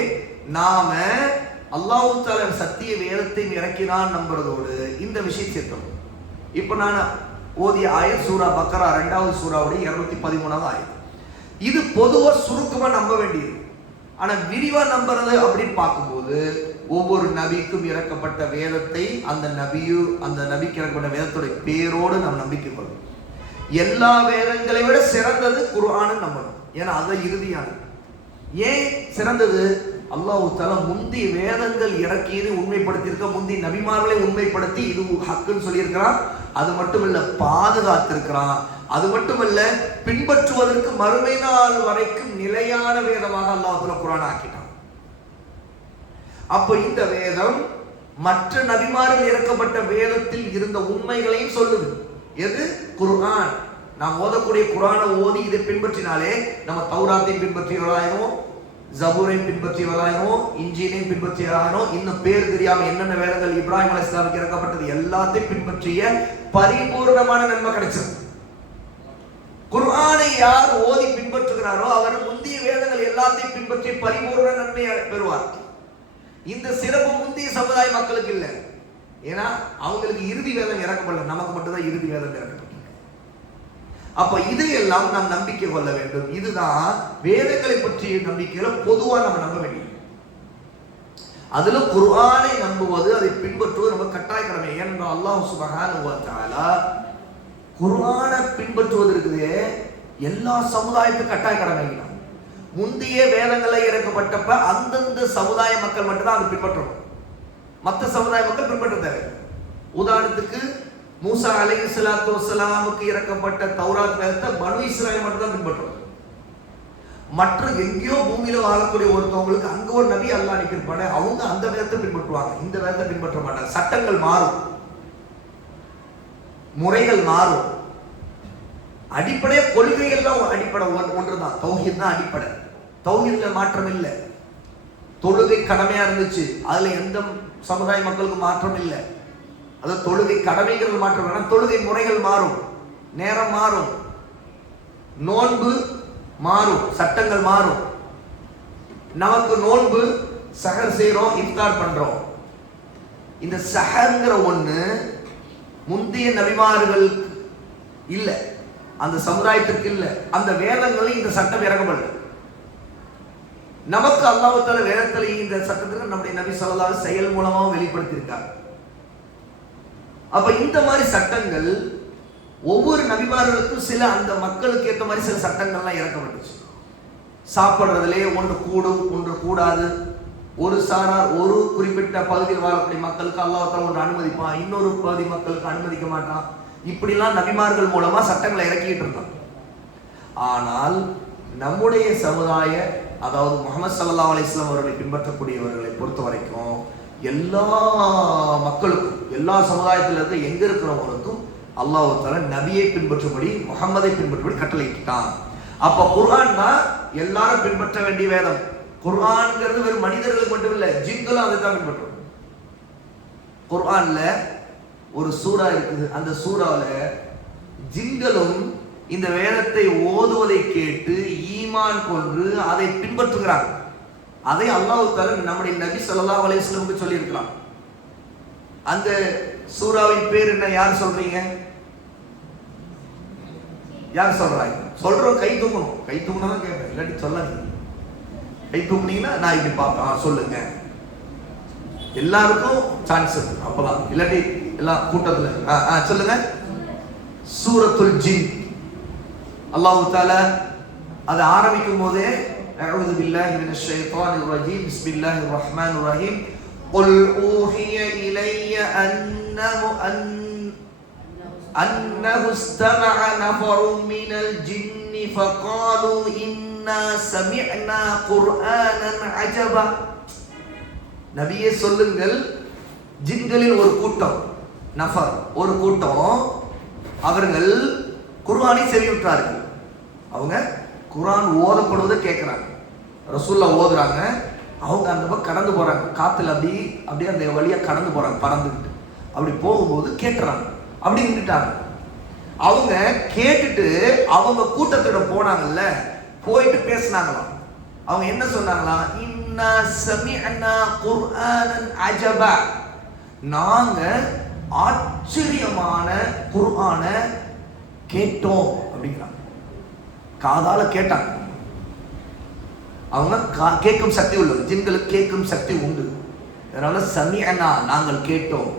நாம அல்லாஹ் தஆலா சத்திய வேதத்தை இறக்கினான் நம்புறதோடு இந்த விஷயம் சேர்த்தோம். இப்ப நான் ஓதிய ஆயத் சூரா பக்கரா 2வது சூராவுடைய 213வது ஆயத். இது பொதுவா சுருக்கமா நம்ப வேண்டியது. ஆனா விரிவா நம்புறது அப்படின்னு பார்க்கும்போது ஒவ்வொரு நபிக்கும் இறக்கப்பட்ட வேதத்தை அந்த நபிக்கு இறக்கப்பட்ட வேதத்துடைய பேரோடு நாம் நம்பிக்கை கொள்ளணும். எல்லா வேதங்களை விட சிறந்தது குர்ஆனை நம்பணும். ஏன்னா அது இறுதியானது. ஏன் சிறந்தது? அல்லாஹ் தஆலா முந்தி வேதங்கள் இறக்கியது உண்மைப்படுத்தியிருக்க, முந்தி நபிமார்களை உண்மைப்படுத்தி இது ஹக்குன்னு சொல்லியிருக்கிறான். அது மட்டுமல்ல, பாதுகாத்திருக்கிறான். அது மட்டுமல்ல, பின்பற்றுவதற்கு மறுமை நாள் வரைக்கும் நிலையான வேதமாக அல்லாஹ் தஆலா குர்ஆனை ஆக்கிட்டான். அப்போ இந்த வேதம் மற்ற நபிமார்கள் இறக்கப்பட்ட வேதத்தில் இருந்த உண்மைகளையும் சொல்லுது. எது? குர்ஆன். நாம் ஓதக்கூடிய குர்ஆனை ஓதி இதை பின்பற்றினாலே நம்ம தௌராத்தை பின்பற்றியவராயிரும், ஜபூரை பின்பற்றியவராயிரும், இன்ஜீலையும் பின்பற்றியவராயிரும், இன்னும் பேர் தெரியாம என்னென்ன வேதங்கள் இப்ராஹிம் அலைஹிஸ்ஸலாமுக்கு இறக்கப்பட்டது எல்லாத்தையும் பின்பற்றிய பரிபூர்ணமான நன்மை கிடைச்சது. குர்ஆனை யார் ஓதி பின்பற்றுகிறாரோ அவர் முந்தைய வேதங்கள் எல்லாத்தையும் பின்பற்றி பரிபூர்ண நன்மையை பெறுவார். இந்த சிறப்பு முந்தைய சமுதாய மக்களுக்கு இல்லை. ஏன்னா அவங்களுக்கு இறுதி வேதம் இறக்கப்படல, நமக்கு மட்டும்தான் இறுதி வேதம் இறக்கப்பட்டது. அப்ப இதையெல்லாம் நாம் நம்பிக்கை கொள்ள வேண்டும். இதுதான் வேதங்களை பற்றிய நம்பிக்கையில பொதுவா நம்ம நம்ப வேண்டியது. அதுல குர்ஆனை நம்புவது, அதை பின்பற்றுவது நம்ம கட்டாய கடமை. ஏனென்றால் அல்லாஹ் சுப்ஹானஹு வ தஆலா குர்ஆனை பின்பற்றுவது இருக்குது எல்லா சமுதாயத்துக்கும் கட்டாய கடமை. முந்தைய வேதங்களை இறக்கப்பட்டப்ப அந்தந்த சமுதாய மக்கள் மட்டும்தான் அதை பின்பற்றணும். மற்ற சமுதாய மக்கள் பின்பற்ற தேவை. உதாரணத்துக்கு மூசா அலைஹிஸ்ஸலாத்து வஸ்ஸலாமுக்கு இறக்கப்பட்ட தௌராத் வேதத்தை பனு இஸ்ராயீல் மட்டும் தான் பின்பற்றணும். மற்ற எங்கேயோ பூமியில வாழக்கூடிய ஒருத்தவங்களுக்கு அங்க ஒரு நபி அல்லாஹ் அனுப்பியிருப்பாங்க, அவங்க அந்த வேதத்தை பின்பற்றுவாங்க, இந்த வேதத்தை பின்பற்ற மாட்டாங்க. சட்டங்கள் மாறும், முறைகள் மாறும். அடிப்படை கொள்கைகள்லாம் அடிப்படை ஒன்றுதான். தௌஹீத் தான் அடிப்படை. தௌஹீத்ல மாற்றம் இல்லை. தொழுகை கடமையா இருந்துச்சு, அதுல எந்த சமுதாய மக்களுக்கு மாற்றம் இல்லை. அது தொழுகை கடமைங்கிறது மாற்றம். தொழுகை முறைகள் மாறும், நேரம் மாறும், நோன்பு மாறும், சட்டங்கள் மாறும். நமக்கு நோன்பு சஹர் செய்றோம், இஃப்தார் பண்றோம். இந்த சஹர்ங்கிற ஒண்ணு முந்தைய நபிமார்கள் இல்ல, அந்த சமுதாயத்திற்கு இல்ல. அந்த வேதங்களில் இந்த சட்டம் இறங்கப்படல. நமக்கு அல்லாஹ் தஆலா வேதத்தில் இந்த சட்டத்திற்கு நம்முடைய நபி ஸல்லல்லாஹு அலைஹி செயல் மூலமா வெளிப்படுத்தியிருக்காங்க. அப்ப இந்த மாதிரி சட்டங்கள் ஒவ்வொரு நபிமார்களுக்கும் சில அந்த மக்களுக்கு ஏற்ற மாதிரி சில சட்டங்கள்லாம் இறக்கப்பட்டுச்சு. சாப்பிட்றதுலே ஒன்று கூடும், ஒன்று கூடாது. ஒரு சாரார் ஒரு குறிப்பிட்ட பகுதியில் வாழக்கூடிய மக்களுக்கு அல்லாஹ் தஆலா ஒன்று அனுமதிப்பான், இன்னொரு பகுதி மக்களுக்கு அனுமதிக்க மாட்டான். இப்படிலாம் நபிமார்கள் மூலமா சட்டங்களை இறக்கிட்டு இருந்தான். ஆனால் நம்முடைய சமுதாய, அதாவது முஹம்மது ஸல்லல்லாஹு அலைஹி வஸல்லம் அவர்களை பின்பற்றக்கூடியவர்களை பொறுத்த வரைக்கும் எல்லா மக்களுக்கும், எல்லா சமுதாயத்தில் இருக்க எங்க இருக்கிறவங்களுக்கும் அல்லாஹ் தஆலா நபியை பின்பற்றும்படி, முஹம்மதை பின்பற்றும்படி கட்டளையிட்டான். அப்ப குர்ஆன் தான் எல்லாரும் பின்பற்ற வேண்டிய வேதம். குர்ஆன்ங்கிறது வெறும் மனிதர்களுக்கு மட்டும் இல்ல, ஜின்களும் அதை தான் பின்பற்றும். குர்ஆன்ல ஒரு சூரா இருக்குது, அந்த சூறால ஜின்களும் இந்த வேதத்தை ஓதுவதை கேட்டு ஈமான் கொண்டு அதை பின்பற்றுகிறாங்க. அதை அல்லாஹ் தஆலா நம்முடைய நபி ஸல்லல்லாஹு அலைஹி வஸல்லம் சொல்லி இருக்கான். அந்த சூராவின் பேர் என்ன? யார் சொல்றீங்க? யார் சொல்றாங்க? சொல்றோம், கை தூக்கணும். கை தூக்கினா தான் கேட்பேன், இல்லாட்டி சொல்லாதீங்க. கை தூக்குனீங்கன்னா நான் இப்படி பார்ப்பேன், சொல்லுங்க. எல்லாருக்கும் சான்ஸ் இருக்கு அப்பதான், இல்லாட்டி எல்லாம் கூட்டத்துல சொல்லுங்க. சூரத்துல் ஜின். அல்லாஹ் தஆலா அதை ஆரம்பிக்கும் போதே அஊது பில்லாஹி மினஷ் ஷைத்தானிர் ரஜீம், பிஸ்மில்லாஹிர் ரஹ்மானிர் ரஹீம். குல் ஊஹிய இலைய அன்னஹு இஸ்தமஅ நஃபருன் மினல் ஜின்னி ஃபகாலூ இன்னா சமிஅனா குர்ஆனன் அஜபா. நபியே சொல்லுங்கள், ஜின்களில் ஒரு கூட்டம், நஃபர் ஒரு கூட்டம், அவர்கள் குர்ஆனை செவியுற்றார்கள். அவங்க குர்ஆன் ஓதப்படுவதை கேட்கிறாங்க, ரசூலுல்லாஹ் ஓதுறாங்க. அவங்க அந்த பக்கம் கடந்து போறாங்க, காத்துல அப்படியே அந்த வழியா கடந்து போறாங்க பறந்துக்கிட்டு. அப்படி போகும்போது கேட்டுறாங்க, அப்படி நின்றுட்டாங்க. அவங்க கேட்டுட்டு அவங்க கூட்டத்தோட போனாங்கல்ல, போயிட்டு பேசினாங்களாம். அவங்க என்ன சொன்னாங்களாம்? இன்னா சமிஅனா குர்ஆனன் அஜபா, நாங்க ஆச்சரியமான குர்ஆனை கேட்டோம் அப்படிங்கிறாங்க. காதால கேட்டாங்க. அவங்க கேட்கும் சக்தி உள்ளது, ஜின்களுக்கு கேட்கும் சக்தி உண்டு. அதனால சமிஅனா, நாங்கள் கேட்டோம்.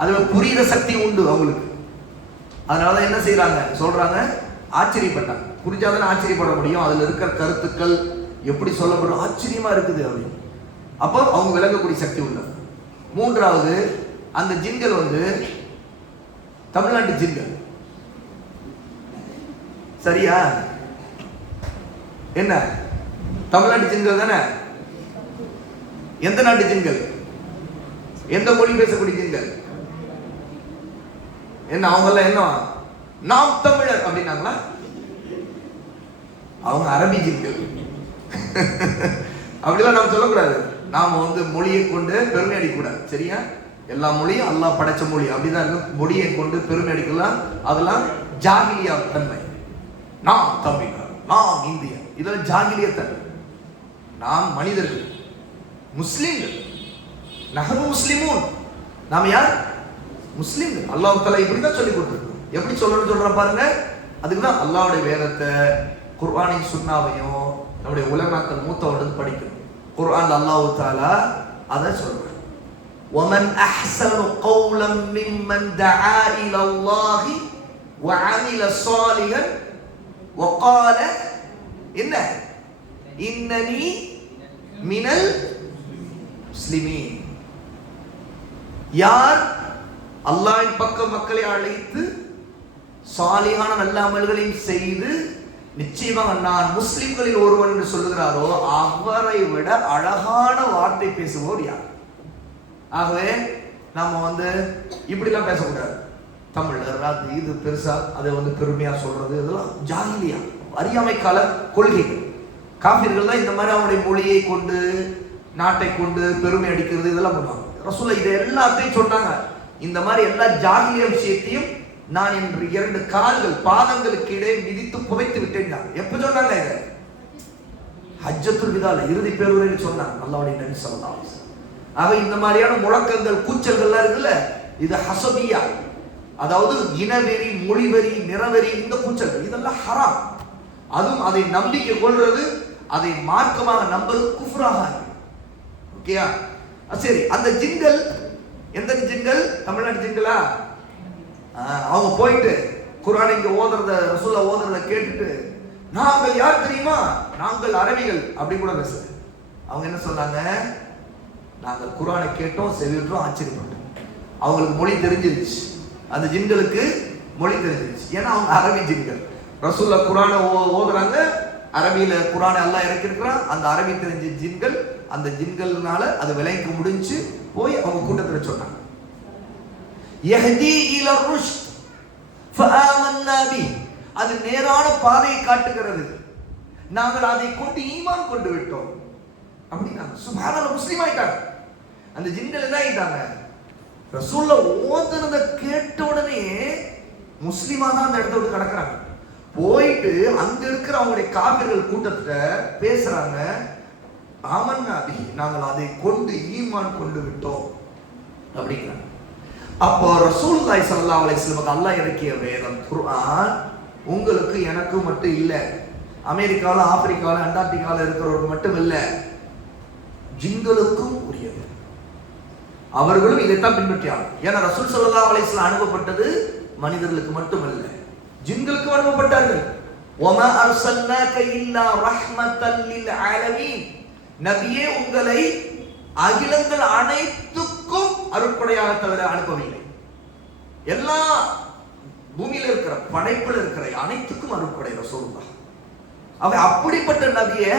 அதுல புரியுற சக்தி உண்டு அவங்களுக்கு. அதனால என்ன செய்யறாங்க, சொல்றாங்க, ஆச்சரியப்பட்டாங்க. புரிஞ்சாதானே ஆச்சரியப்பட முடியும், அதுல இருக்கிற கருத்துக்கள் எப்படி சொல்லப்படும், ஆச்சரியமா இருக்குது அப்படின்னு. அப்போ அவங்க விளங்கக்கூடிய சக்தி உள்ளது. மூன்றாவது, அந்த ஜின்கள் தமிழ்நாட்டு ஜின்கள். சரியா? என்ன தமிழ்நாட்டு ஜின்கள் தானே? எந்த நாட்டு ஜின்கள்? எந்த மொழி பேசக்கூடிய ஜின்கள்? என்ன அவங்க எல்லாம் என்ன, நாம் தமிழர் அப்படின்னாங்களா? அவங்க அரபி ஜின்கள். அப்படிலாம் நாம் சொல்லக்கூடாது. நாம மொழியை கொண்டு பெருமை அடிக்கூடாது. சரியா? எல்லா மொழியும் அல்லாஹ் படைச்ச மொழி, அப்படிதான் இருக்கும். மொழியை கொண்டு பெருமை அடிக்கலாம், அதெல்லாம் ஜாகிலியா தன்மை. நாம் தமிழர், நாம் இந்தியா, இதெல்லாம் ஜாகிலிய தன்மை. நாம் மனிதர்கள், முஸ்லிம்கள். நஹ்னு முஸ்லிமூன், நாம் யார்? முஸ்லிம்கள். அல்லாஹ் தஆலா இப்படிதான் சொல்லி கொடுத்துருக்கோம். எப்படி சொல்லணும்னு சொல்ற பாருங்க. அதுக்குதான் அல்லாஹ்வுடைய வேதத்தை, குர்ஆனையும் சுன்னாவையும் நம்முடைய உலமாக்கள் மூத்தவர்கள் படிக்கணும். குர்ஆன்ல அல்லாஹ் தஆலா அதை சொல்றார். وَمَنْ أَحْسَنُ قَوْلًا مِمَّنْ دَعَا إِلَى اللَّهِ وَعَمِلَ صَالِحًا وَقَالَ إِنَّنِي مِنَ الْمُسْلِمِينَ. யார் அல்லாஹ்வின் பக்கம் மக்களை அழைத்து சாலிஹான நல்ல அமல்களையும் செய்து நிச்சயமாக நான் முஸ்லிம்களில் ஒருவன் என்று சொல்லுகிறாரோ, அவரை விட அழகான வார்த்தை பேசுவோர் யார்? ஆகவே நாம இப்படிலாம் பேசக்கூடாது. தமிழர் அது இது பெருசா அதை பெருமையா சொல்றது, இதெல்லாம் ஜாகிலியா, அறியாமை கால கொள்கைகள். காஃபிர்கள் தான் இந்த மாதிரி அவனுடைய மொழியை கொண்டு, நாட்டை கொண்டு பெருமை அடிக்கிறது, இதெல்லாம் பண்ணுவாங்க. ரசூலுல்லாஹ் இதை எல்லாத்தையும் சொன்னாங்க. இந்த மாதிரி எல்லா ஜாகிலிய விஷயத்தையும் நான் என்று 2 கால்கள் பாதங்களுக்கு இடையே மிதித்து புதைத்து விட்டேன். எப்ப சொன்னாங்க? ஹஜ்ஜத்துல் விதால இறுதி பேருரையில் சொன்னாங்க அல்லாஹ்வுடைய நபி ஸல்லல்லாஹு அலைஹி வஸல்லம். ஆக இந்த மாதிரியான முழக்கங்கள் கூச்சல்கள்லாம் இருக்குல்ல, இது ஹசபியா, அதாவது இனவெறி, மொழிவெறி, நிறவெறி, இந்த கூச்சல்கள் இதெல்லாம் ஹராம். அதுவும் அதை நம்பிக்கை கொள்றது, அதை மார்க்கமாக நம்புறது குஃப்ராக. ஓகேயா? சரி, அந்த ஜின்கள் எந்த ஜின்கள்? தமிழ்நாட்டு ஜின்களா? அவங்க போயிட்டு குர்ஆனை இங்க ஓதுறத, ரசூலா ஓதுறத கேட்டுட்டு, நாங்கள் யார் தெரியுமா? நாங்கள் அரபிகள் அப்படி கூட பேசுது. அவங்க என்ன சொன்னாங்க? நாங்கள் குர்ஆனை கேட்டோம், செவிட்டோம், ஆச்சரியப்பட்டோம். அவங்களுக்கு மொழி தெரிஞ்சிருச்சு, அந்த ஜின்களுக்கு மொழி தெரிஞ்சிருச்சு. ஏன்னா அவங்க அரபி ஜின்கள். ரசூலா குர்ஆனை ஓதுறாங்க, அரபியில குர்ஆனை அல்லாஹ் இறக்கியிருக்கிறான். அந்த அரபி தெரிஞ்ச ஜின்கள், அந்த ஜின்கள்னால அது விலைக்கு முடிஞ்சு போய் அவங்க கூட்டத்தில் சொன்னாங்க, யஹ்தி இலா ருஷ்த் ஃபஆமன்னா பி, அது நேரான பாதையை காட்டுகிறது, நாங்கள் அதை கொண்டு ஈமான் கொண்டு விட்டோம் அப்படின்னா சுப்ஹானல்லாஹ், முஸ்லிம் ஆயிட்டாங்க. அந்த ஜின்கள் என்ன ஆயிட்டாங்க? ரசூலுல்லா ஓதுனத கேட்ட உடனே முஸ்லிமா தான் அந்த இடத்த விட்டு கடக்குறாங்க. போயிட்டு அங்க இருக்கிற அவங்களுடைய காபிர்கள் கூட்டத்துல பேசுறாங்க, ஆமன்னா பி, நாங்கள் அதை கொண்டு ஈமான் கொண்டு விட்டோம் அப்படிங்கிறாங்க. அப்போ ரசூலுல்லாஹி ஸல்லல்லாஹு அலைஹி வஸல்லம் அல்லாஹ் இறக்கிய வேதம் குர்ஆன் உங்களுக்கு எனக்கு மட்டும் இல்ல, அமெரிக்கால, ஆப்பிரிக்கால, அண்டார்டிகால இருக்கிறவர்கள் மட்டும் இல்ல, ஜின்களுக்கும் உரியது. அவர்களும் இதைத்தான் பின்பற்றியாங்க. ஏன்னா ரசூல் ஸல்லல்லாஹு அலைஹி வஸல்லம் அனுப்பப்பட்டது மனிதர்களுக்கு மட்டுமல்ல, ஜின்களுக்கும் அனுப்பப்பட்டார்கள். வமா அர்சல்னாக இல்லா ரஹ்மத்தல் லில் ஆலமீன், நபியே உங்களை அகிலங்கள் அனைத்துக்கும் அருட்கொடையாக தவிர அனுப்பவில்லை. எல்லா பூமியில இருக்கிற படைப்புல இருக்கிற அனைத்துக்கும் அருட்கொடை ரசூலுல்லாஹ். அவை அப்படிப்பட்ட நபியை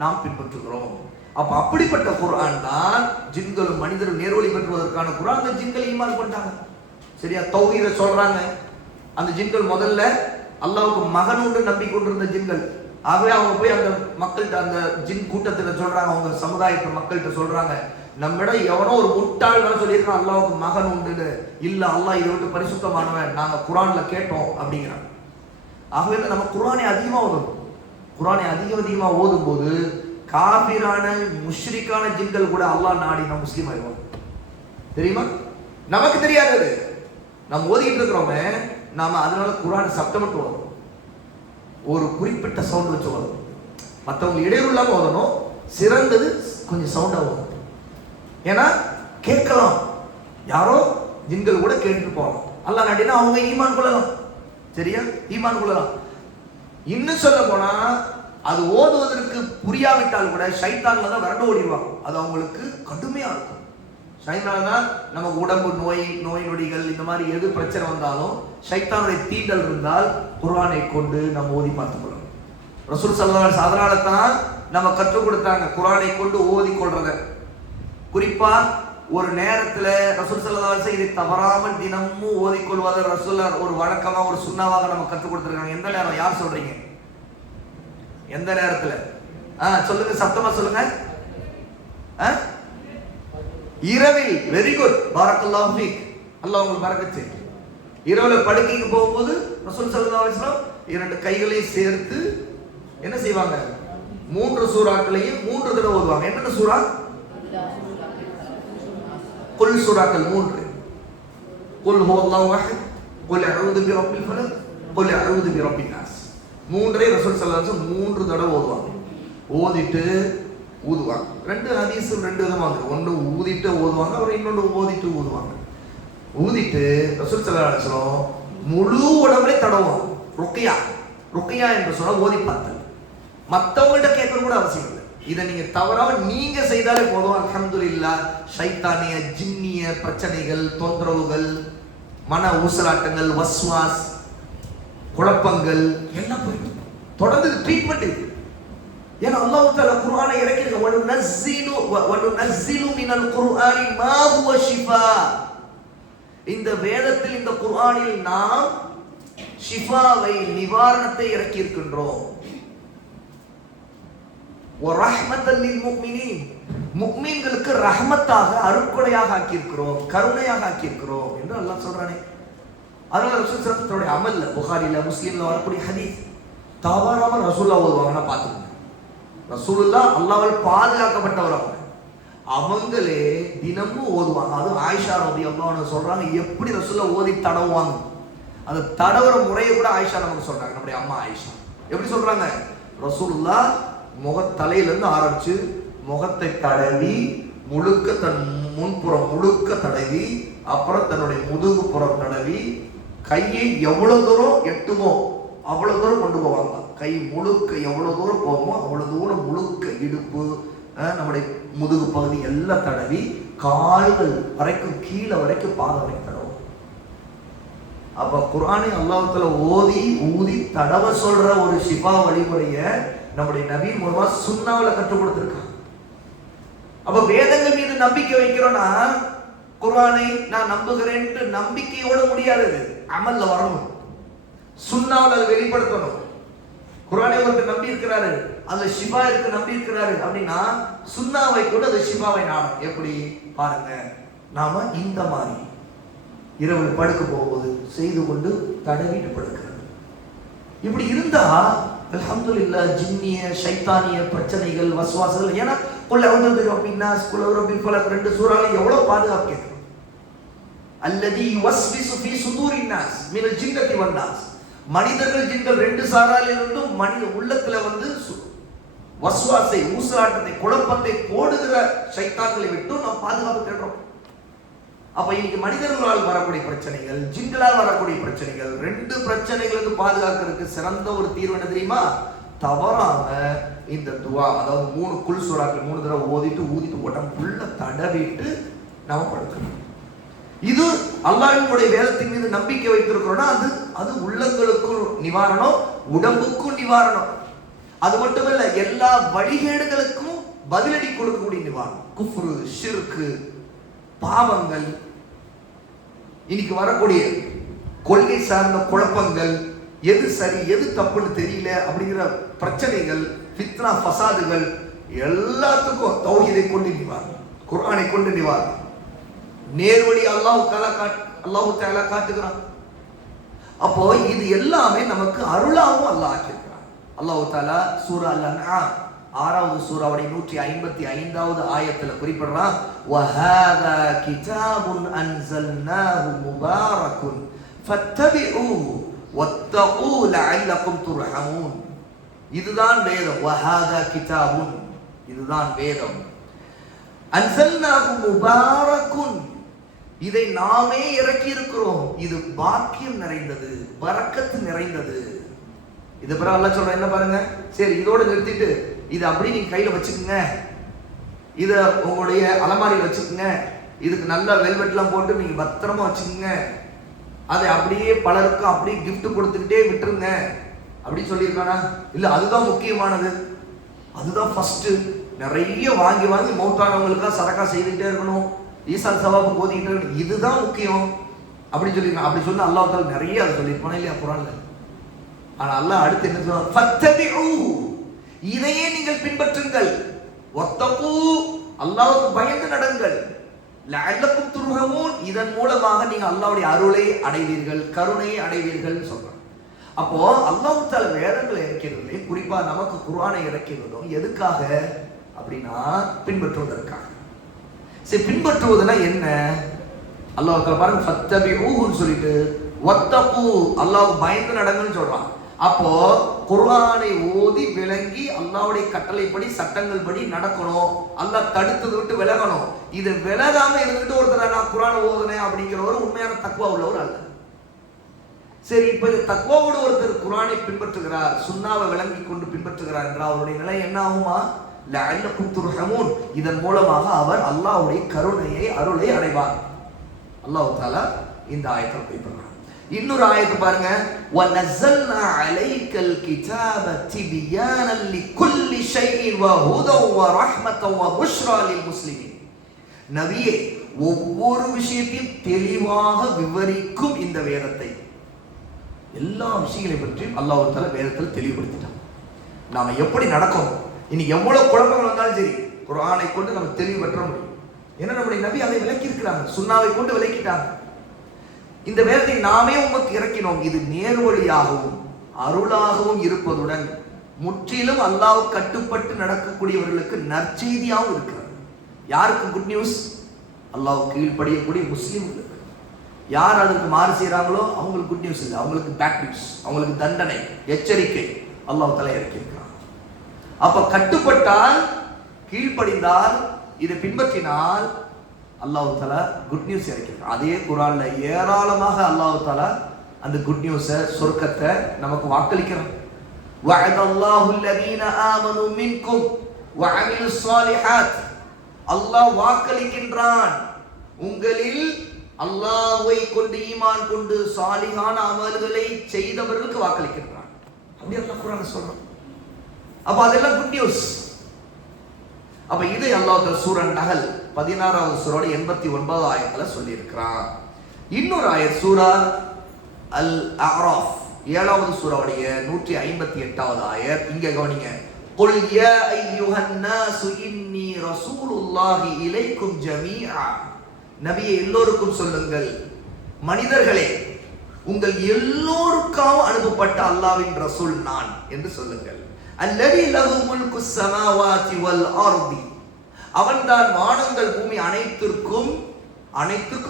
நாம் பின்பற்றுகிறோம். அப்ப அப்படிப்பட்ட குர்ஆன் தான் ஜின்களும் மனிதரும் நேர்வழி பெற்றுவதற்கான குர்ஆன். அந்த ஜின்கள் ஈமான் கொண்டாங்க. சரியா? தௌஹீத சொல்றாங்க. அந்த ஜின்கள் முதல்ல அல்லாஹ்வுக்கு மகன் உண்டு நம்பி கொண்டிருந்த ஜின்கள். ஆகவே அவங்க போய் அந்த மக்கள்கிட்ட, அந்த ஜின் கூட்டத்தில் சொல்றாங்க, அவங்க சமுதாயத்து மக்கள்கிட்ட சொல்றாங்க, நம்மிடம் எவனோ ஒரு முட்டாள் தான் சொல்லியிருக்கான் அல்லாஹ்வுக்கு மகன் உண்டு. இல்ல, அல்லாஹ் இதை விட்டு பரிசுத்தமானவன், நாங்க குர்ஆன்ல கேட்டோம் அப்படிங்கிறாங்க. ஆகவே நம்ம குர்ஆனை அதிகமா ஓதணும். குர்ஆனை அதிகமா ஓதும் போது காபிரான முஷ்ரிக்கான ஜின்கள் கூட அல்லாஹ் நாடி நம்ம முஸ்லீம் ஆயிடுவோம். தெரியுமா? நமக்கு தெரியாது, நம்ம ஓதிக்கிட்டு இருக்கிறோமே, நாம அதனால குர்ஆன் சப்தமிட்டு ஓதணும். ஒரு குறிப்பிட்ட சவுண்ட் வச்சு ஓதணும். மற்றவங்க இடையூறு இல்லாம ஓதணும். சிறந்தது கொஞ்சம் சவுண்டா ஓதணும். ஏன்னா கேட்கலாம், யாரோ ஜின்கள் கூட கேட்டுட்டு போகலாம். அல்லாஹ் நாடினா அவங்க ஈமான் கொள்ளலாம். சரியா? ஈமான் கொள்ளலாம். இன்னும் சொல்ல போனா அது ஓதுவதற்கு புரியாவிட்டால் கூட ஷைத்தான்ல தான் விரண்டு ஓடிடுவாங்க. அது அவங்களுக்கு கடுமையா இருக்கும். ஷைத்தான்ல தான் நமக்கு உடம்பு நோய் நொடிகள் இந்த மாதிரி எது பிரச்சனை வந்தாலும் ஷைத்தானுடைய தீண்டல் இருந்தால் குர்ஆனை கொண்டு நம்ம ஓதி பார்த்துக்கொள்ளணும். ரசூல் ஸல்லல்லாஹு அலைஹி வஸல்லம் அதனால தான் நம்ம கற்றுக் கொடுத்தாங்க குர்ஆனை கொண்டு ஓதி கொள்றத. குறிப்பா ஒரு நேரத்துல ரசூல் ஸல்லல்லாஹு அலைஹி வஸல்லம் இதை தவறாமல் தினமும் ஓதிக்கொள்வதை ரசூல் ஒரு வழக்கமா, ஒரு சுன்னவாக நம்ம கற்றுக் கொடுத்துருக்காங்க. எந்த நேரம்? யார் சொல்றீங்க? எந்த நேரத்துல? சொல்லுங்க, சத்தமா சொல்லுங்க. இரவில். வெரி குட், பாரக்கல்லாஹு ஃபீக், அல்லாஹ் உங்களுக்கு பரக்கத் செய்யும். இரவுல படுக்கைக்கு போகும்போது ரசூல் ஸல்லல்லாஹு அலைஹி வஸல்லம் 2 கைகளையும் சேர்த்து என்ன செய்வாங்க? 3 சூறாக்களையும் 3 தடவை ஓதுவாங்க. என்னென்ன சூறா? குல் சூறாக்கள் 3. குல் ஹுவல்லாஹு அஹத், குல் அஊது பிரப்பில் ஃபலக், குல் அஊது பிரப்பின் நாஸ். 3 ரசூல் ஸல்லல்லாஹு அலைஹி வஸல்லம் 3 தடவை ஓதுவாங்க. ஓதிட்டு ஊதுவாங்க. 2 ஹதீஸ் 2 விதமா இருக்கு. ஒன்று ஊதிட்டு ஓதுவாங்க, அப்புறம் இன்னொன்று ஓதிட்டு ஊதுவாங்க. ஊதிட்டு ரசூல் ஸல்லல்லாஹு அலைஹி வஸல்லம் முழு உடம்புல தடவுவாங்க. ருக்கியா. ருக்கியா என்று சொன்னா ஓதி பார்த்தல். மற்றவங்கள்ட்ட கேட்கணும் கூட அவசியம் இல்லை. இதை நீங்க தவறாம நீங்க செய்தாலே போதும். அல்ஹம்துலில்லாஹ், ஷைத்தானிய ஜின்னிய பிரச்சனைகள், தொந்தரவுகள், மன ஊசலாட்டங்கள், வஸ்வாஸ், குழப்பங்கள் எல்லாம் போயிடும். தொடர்ந்து ட்ரீட்மெண்ட் இருக்கு. ஏன்னா அல்லாஹ் தஆலா குர்ஆனை இறக்கிருக்க, வனுனஸ்ஸிலு மினல் குர்ஆனி மா ஹுவ ஷிஃபா. இந்த வேதத்தில், இந்த குர்ஆனில் நாம் ஷிஃபாவை, நிவாரணத்தை இறக்கி இருக்கின்றோம். வரஹ்மத்தல் லில் முஃமினீன், முஃமின்களுக்கு ரஹ்மத்தாக, அருட்கொடையாக ஆக்கி இருக்கிறோம், கருணையாக ஆக்கி இருக்கிறோம் என்று அல்லாஹ் சொல்றானே. அதனால ரசூல் சல்லல்லாஹு அமல்ல புகாரில முஸ்லிம்ல வரக்கூடிய ஹதீஸ் தவறாம ரசூலுல்லாஹ் ஓதுவாங்கன்னா பார்த்துக்கோங்க. ரசூலுல்லாஹ் அல்லாஹ்வால் பாதுகாக்கப்பட்டவர் அவங்களே தினமும் ஓதுவாங்க. அதுவும் ஆயிஷா ரலியல்லாஹு அன்ஹா சொல்றாங்க எப்படி ரசூலுல்லாஹ் ஓதி தடவுவாங்க. அந்த தடவுற முறையை கூட ஆயிஷா நமக்கு சொல்றாங்க. நம்முடைய அம்மா ஆயிஷா எப்படி சொல்றாங்க, ரசூலுல்லாஹ் தலையிலிருந்து ஆரம்பிச்சு முகத்தை தடவி முழுக்க தன் முன்புறம் முழுக்க தடவி அப்புறம் தன்னுடைய முதுகு புறம் தடவி கையை எவ்வளவு தூரம் எட்டுமோ அவ்வளவு தூரம் கொண்டு போவாங்க. கை முழுக்க எவ்வளவு தூரம் போகுமோ அவ்வளவு தூரம் முழுக்க இடுப்பு நம்முடைய முதுகு பகுதி எல்லாம் தடவி கால்கள் வரைக்கும் கீழே வரைக்கும் பாதம் வரைக்கும் தடவும். அப்ப குர்ஆனை அல்லாஹ்வுத்தாலா ஓதி ஊதி தடவ சொல்ற ஒரு ஷிஃபா வழிமுறைய நம்முடைய நபி மூலமா சுன்னாவுல கற்றுக் கொடுத்திருக்காங்க. அப்ப வேதங்கள் மீது நம்பிக்கை வைக்கிறோம்னா குர்ஆனை நான் நம்புகிறேன்ட்டு நம்பிக்கையோட முடியாது, அமல்ல வரணும், சுன்னாவுல அதை வெளிப்படுத்தணும். குர்ஆனை ஒருத்தர் நம்பி இருக்கிறாரு, அதுல ஷிஃபா இருக்கு நம்பி இருக்கிறாரு அப்படின்னா சுன்னாவை கூட அது ஷிஃபாவை நாடும். எப்படி பாருங்க, நாம இந்த மாதிரி இரவு படுக்க போகும்போது செய்து கொண்டு தடவிட்டு படுக்கிறது. இப்படி இருந்தா அல்ஹம்துலில்லாஹ் ஜின்னிய ஷைத்தானிய பிரச்சனைகள் வஸ்வாசங்கள், ஏன்னா குல் அஊது பிர்ரப்பின்-நாஸ் குல் அஊது பில் ஃபலக் ரெண்டு சூறால எவ்வளவு பாதுகாப்பு கேட்கும். அல்லதி யுவஸ்விசு ஃபீ சுதூரின்-நாஸ் மினல் ஜின்னத்தி வன்-நாஸ், மனிதர்கள் ஜின்கள் ரெண்டு சாராலிலிருந்தும் மனித உள்ளத்துல வஸ்வாசை ஊசலாட்டத்தை குழப்பத்தை போடுகிற ஷைத்தான்களை விட்டு நாம் பாதுகாப்பு தேடுறோம். அப்ப இன்னைக்கு மனிதர்களால் வரக்கூடிய பிரச்சனைகள் ஜின்களால் வரக்கூடிய பிரச்சனைகள் ரெண்டு பிரச்சனைகளுக்கு பாதுகாக்கிறதுக்கு சிறந்த ஒரு தீர்வு என்ன தெரியுமா, தவறாம இந்த துவா, அதாவது 3 குல் சூறாக்கள் 3 தடவை ஓதிட்டு ஊதிட்டு உடம்புள்ள தடவிட்டு நாம படுக்கணும். இது அல்லாஹ்வுடைய வேதத்தின் மீது நம்பிக்கை வைத்திருக்கிறோம்னா அது உள்ளங்களுக்கும் நிவாரணம், உடம்புக்கும் நிவாரணம். அது மட்டுமல்ல எல்லா வழிகேடுகளுக்கும் பதிலடி கொடுக்கக்கூடிய நிவாரணம். குஃப்ரு ஷிர்கு பாவங்கள், இன்னைக்கு வரக்கூடிய கொள்கை சார்ந்த குழப்பங்கள், எது சரி எது தப்புன்னு தெரியல அப்படிங்கிற பிரச்சனைகள், ஃபித்னா ஃபசாதுகள் எல்லாத்துக்கும் தௌஹீதை கொண்டு நிவாரணம், குர்ஆனை கொண்டு நிவாரணம். நேர்வழி அல்லாஹ் தஆலா காட்டுகிறான். அப்போ இது எல்லாமே நமக்கு அருளாகவும் அல்லாஹ் ஆக்கியிருக்கிறான். அல்லாஹ் தஆலா சூரா அல்-அன்ஆம் 6வது சூராவுடைய 155வது ஆயத்துல குறிப்பிடுறான், வஹாதா கிதாபுன் அன்ஸல்னாஹு முபாரக்குன் ஃபத்தபிஊஹு வத்தகூ லஅல்லகும் துர்ஹமூன். இதுதான் வேதம். வஹாதா கிதாபுன், இதுதான் வேதம். அன்ஸல்னாஹு முபாரக்குன், இதை நாமே இறக்கி இருக்கிறோம், இது பாக்கியம் நிறைந்தது, பரக்கத்து நிறைந்தது. இது பிறகு அல்லாஹ் சொல்ற என்ன பாருங்க, சரி இதோட நிறுத்திட்டு இது அப்படி நீங்க கையில வச்சுக்கோங்க, இத உங்களுடைய அலமாரியில் வச்சுக்கோங்க, இதுக்கு நல்ல வெல்வெட்லாம் போட்டு நீங்க பத்திரமா வச்சுக்கோங்க, அதை அப்படியே பலருக்கும் அப்படியே கிஃப்ட் கொடுத்துக்கிட்டே விட்டுருங்க அப்படின்னு சொல்லியிருக்கானா? இல்ல அதுதான் முக்கியமானது, அதுதான் ஃபர்ஸ்ட், நிறைய வாங்கி வாங்கி மௌத்தானவங்களுக்காக சதக்கா செய்துக்கிட்டே இருக்கணும், ஈசான் சவாபுக்கு ஓதிக்கிட்டே இருக்கணும், இதுதான் முக்கியம் அப்படின்னு சொல்லியிருக்கான். அப்படி சொன்னா அல்லாஹ் தஆலா நிறைய அதை சொல்லியிருப்பானே இல்லையா குர்ஆன்ல? ஆனா அல்லாஹ் அடுத்து என்ன சொல்றான், ஃபத்தபிஊஹு, இதையே நீங்கள் பின்பற்றுங்கள், வத்தகூ, அல்லாஹ்வுக்கு பயந்து நடங்கள், லஅல்லகும் துர்ஹமூன், இதன் மூலமாக நீங்க அல்லாஹ்வுடைய அருளை அடைவீர்கள், கருணையை அடைவீர்கள் சொல்றான். அப்போ அல்லாஹ் தஆலா வேதங்களை இறக்கிறது, குறிப்பா நமக்கு குர்ஆனை இறக்கிறதும் எதுக்காக அப்படின்னா பின்பற்றுவதற்காக. சரி, பின்பற்றுவதுனா என்ன? அல்லாஹ் தஆலா பாருங்க, ஃபத்தபிஊஹுன்னு சொல்லிட்டு வத்தகூ, அல்லாஹ்வுக்கு பயந்து நடங்கன்னு சொல்றான். அப்போ குர்ஆனை ஓதி விளங்கி அல்லாஹ்வுடைய கட்டளைப்படி சட்டங்கள் படி நடக்கணும், அல்லாஹ் தடுத்தது விட்டு விலகணும். இது விலகாம இருந்துட்டு ஒருத்தர் நான் குர்ஆனை ஓதுனேன் அப்படிங்கிறவர் உண்மையான தக்வா உள்ளவர் அல்ல. சரி, இப்ப தக்வாவோடு ஒருத்தர் குர்ஆனை பின்பற்றுகிறார், சுன்னாவை விளங்கி கொண்டு பின்பற்றுகிறார் என்றால் அவருடைய நிலை என்ன ஆகுமா? லஅல்லகும் துர்ஹமூன், இதன் மூலமாக அவர் அல்லாஹ்வுடைய கருணையை அருளை அடைவார். அல்லாஹ் தஆலா இந்த ஆயத்தை குறிப்பிடுறார். இன்னொரு ஆயத்தை பாருங்க, வநஸல்னா அலைக்கல் கிதாப திபியானல் லிகுல்லி ஷைஇன் வஹுதன் வரஹ்மத்தன் வபுஷ்ரா லில் முஸ்லிமீன். நபியே, ஒவ்வொரு விஷயத்தையும் தெளிவாக விவரிக்கும் இந்த வேதத்தை, எல்லா விஷயங்களை பற்றியும் அல்லாஹ் தஆலா வேதத்தில் தெளிவுபடுத்திட்டான். நாம எப்படி நடக்கணும், இனி எவ்வளவு குழப்பங்கள் வந்தாலும் சரி குர்ஆனை கொண்டு நம்ம தெளிவு பெற்ற முடியும். ஏன்னா நம்முடைய நபி அதை விளக்கி இருக்கிறாங்க, சுன்னாவை கொண்டு விளக்கிட்டாங்க. இந்த வேதத்தை நாமே உமக்கு இறக்கினோம், இது நேர்வழியாகவும் அருளாகவும் இருப்பதுடன் முற்றிலும் அல்லாஹ்வுக்கு கட்டுப்பட்டு நடக்கக்கூடியவர்களுக்கு நற்செய்தியாகவும் இருக்கிறது. யாருக்கு குட் நியூஸ்? அல்லாஹ்வுக்கு கீழ்ப்படியக்கூடிய முஸ்லிம்களுக்கு. யார் அதற்கு மாறு செய்யறாங்களோ அவங்களுக்கு குட் நியூஸ் இல்லை, அவங்களுக்கு பேட் நியூஸ், அவங்களுக்கு தண்டனை, எச்சரிக்கை அல்லாஹ் தஆலா இறக்கியிருக்கிறான். அப்ப கட்டுப்பட்டால், கீழ்ப்படிந்தால், இதை பின்பற்றினால் அல்லாஹ் தஆலா குட் நியூஸ் இறக்கியிருக்கிறான். அதே குர்ஆன்ல ஏராளமாக அல்லாஹ் தஆலா அந்த குட் நியூஸை, சொர்க்கத்தை நமக்கு வாக்களிக்கிறான். வஅதல்லாஹு அல்லதீன ஆமனு மின்கும் வஅமிலுஸ் ஸாலிஹாத். அல்லாஹ் வாக்களிக்கின்றான், உங்களில் அல்லாஹ்வை கொண்டு ஈமான் கொண்டு சாலிஹான அமல்களை செய்தவர்களுக்கு வாக்களிக்கின்றான். அப்படி அல்லாஹ் குர்ஆன்ல சொல்றான். அப்ப அதெல்லாம் குட் நியூஸ். அப்ப இதை அல்லாஹ் சூரா நஹல் 16வது சூராவோட 89வது ஆயத்துல சொல்லி இருக்கிறான். இன்னொரு ஆயத் சூரா அல் அஅராஃப் 7வது சூராவுடைய 158வது ஆயத். இங்க கவனிங்க. قُلْ يَا أَيُّهَا النَّاسُ إِنِّي رَسُولُ اللَّهِ إِلَيْكُمْ جَمِيعًا. நபியே எல்லோருக்கும் சொல்லுங்கள், மனிதர்களே உங்கள் எல்லோருக்காகவும் அனுப்பப்பட்ட அல்லாஹ்வின் ரசூல் நான் என்று சொல்லுங்கள். அல்லதி லஹு முல்கு ஸமாவாதி வல் அர்தி. அவன்தான் வானங்கள் பூமி அனைத்திற்கும்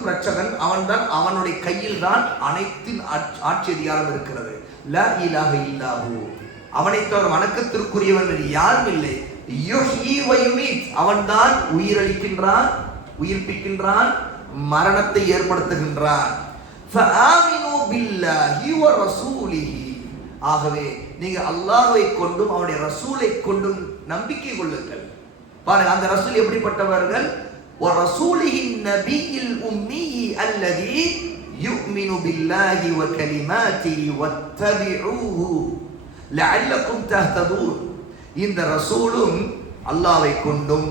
இரட்சகன். அவன்தான், அவனுடைய கையில் தான் அனைத்தின் ஆட்சி அதிகாரம் இருக்கிறது. லா இலாஹ இல்லாஹு. அவனை தவிர வணக்கத்திற்குரியவன் யாரும் இல்லை. யுஹ்யி வ யுமீத். அவன்தான் உயிரளிக்கின்றான், உயிர்ப்பிக்கின்றான், மரணத்தை ஏற்படுத்துகின்றான். ஃபஆமினு பில்லாஹி வ ரசூலிஹி. ஆகவே நீங்க அல்லாஹ்வை கொண்டும் அவருடைய ரசூலை கொண்டும் நம்பிக்கை கொள்ளுங்கள். பாருங்க, அந்த ரசூல் எப்படிப்பட்டவர்கள்? வ ரசூலிஹி நபியில் உம்மி அல்லதி யுமினு பில்லாஹி வ கலிமாத்திஹி வத்தபிஊஹு லஅல்லக்கும் தஹ்ததூன். இந்த ரசூலும் அல்லாஹ்வை கொண்டும்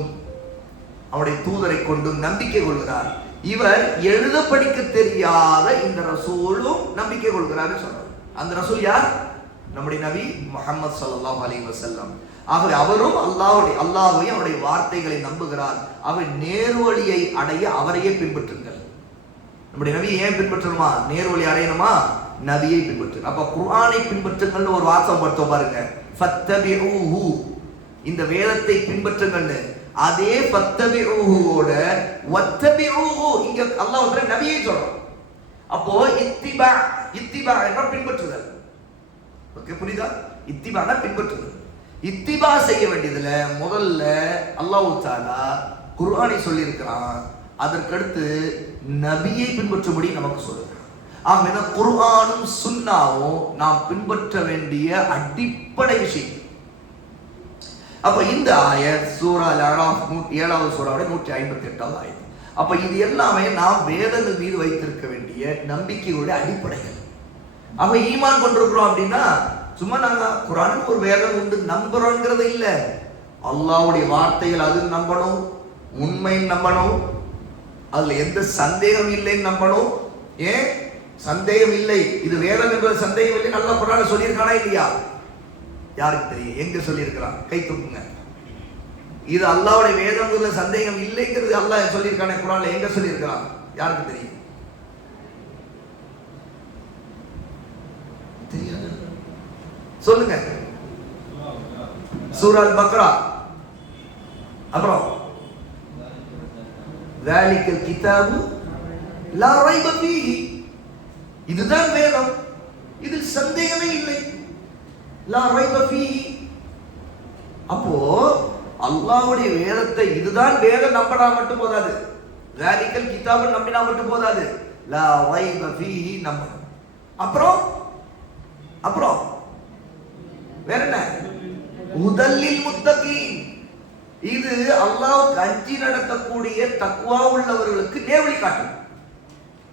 அவருடைய தூதரை கொண்டும் நம்பிக்கை கொள்கிறார். இவர் எழுத படிக்க தெரியாத இந்த ரசூலும் நம்பிக்கை கொள்கிறார் சொல்றார். அந்த ரசூல் யார்? நம்முடைய நபி முஹம்மது ஸல்லல்லாஹு அலைஹி வஸல்லம். ஆகவே அவரும் அல்லாஹ்வையும் அவருடைய வார்த்தைகளை நம்புகிறார். அவர் நேர்வழியை அடைய அவரையே பின்பற்றுங்கள். நம்முடைய நபியை ஏன் பின்பற்றணுமா? நேர்வழி அடையணுமா? நபியை பின்பற்றுங்கள். அப்ப குர்ஆனை பின்பற்றுங்கள்னு ஒரு வாசகம் பார்த்தோம் பாருங்க. ஃபத்தபிஊஹு, இந்த வேதத்தை பின்பற்றுங்கள்னு. அதே ஃபத்தபிஊஹுவோட வத்தபிஊஹு இங்க அல்லாஹ் வந்து நபியை சொல்றான். அப்போ இத்திபா என்ற பின்பற்றுதல். ஓகே, புரியுதா? இத்திபானா பின்பற்றுதல். இத்திபா செய்ய வேண்டியதுல முதல்ல அல்லாஹ் தஆலா குர்ஆனை சொல்லி இருக்கிறான். அதற்கடுத்து நபியை பின்பற்றும்படி நமக்கு சொல்லுகிறான். ஆக குர்ஆனும் சுன்னாவும் நாம் பின்பற்ற வேண்டிய அடிப்படை விஷயம். அப்ப இந்த ஆயத் சூரா அல் அஅராஃப் 7வது சூராவோட 158வது ஆயத். அப்ப இது எல்லாமே நாம் வேதங்கள் மீது வைத்திருக்க வேண்டிய நம்பிக்கையோட அடிப்படைகள். அப்ப ஈமான் கொண்டிருக்கிறோம் அப்படின்னா சும்மா நாங்க குர்ஆனுக்கு ஒரு வேதம் உண்டு நம்புறோங்கிறது இல்ல. அல்லாஹ்வுடைய வார்த்தைகள் அது நம்பணும், உண்மைன்னு நம்பணும், அதுல எந்த சந்தேகம் இல்லைன்னு நம்பணும். ஏன் சந்தேகம் இல்லை, இது வேதம் என்பது சந்தேகம் இல்லை, நல்லா குர்ஆன்ல சொல்லியிருக்கானா இல்லையா? யாருக்கு தெரியும்? எங்க சொல்லியிருக்கிறான்? கை தூக்குங்க. இது அல்லாஹ்வுடைய வேதம்ல சந்தேகம் இல்லைங்கிறது அல்லாஹ் சொல்லியிருக்கானே குர்ஆன்ல, எங்க சொல்லியிருக்கிறான்? யாருக்கு தெரியும்? தெரியாது, சொல்லுங்க. சூரா அல் பக்ரா. அப்புறம் ذَلِكَ الْكِتَابُ لَا رَيْبَ فِيهِ. இதுதான் வேதம், இதில் சந்தேகமே இல்லை. லா ரைப ஃபீஹி. அப்போ அல்லாஹ்வுடைய வேதத்தை இதுதான் வேதம் நம்பினா மட்டும் போதாது. ذَلِكَ الْكِتَابُ நம்பினா மட்டும் போதாது. லா ரைப ஃபீஹி நம்பணும். அப்புறம் வேற என்ன? ஹுதல்லில் முத்தகீன். இது அல்லாஹ்வுக்கு அஞ்சி நடக்கக்கூடிய தக்வா உள்ளவர்களுக்கு நேர்வழி காட்டும்.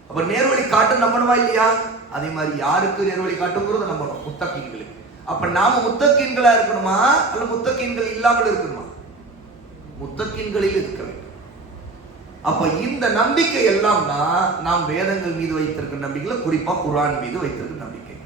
அப்ப நேர்வழி காட்டும் நம்பணுமா இல்லையா? அதே மாதிரி யாருக்கு நேர்வழி காட்டுங்கிறத நம்பணும்? முத்தகீன்களுக்கு. அப்ப நாம முத்தகீன்களா இருக்கணுமா அல்ல முத்தகீன்கள் இல்லாமல் இருக்கணுமா? முத்தகீன்களில் இருக்க வேண்டும். அப்ப இந்த நம்பிக்கை எல்லாம் தான் நாம் வேதங்கள் மீது வைத்திருக்கிற நம்பிக்கையில, குறிப்பா குர்ஆன் மீது வைத்திருக்கிற நம்பிக்கை.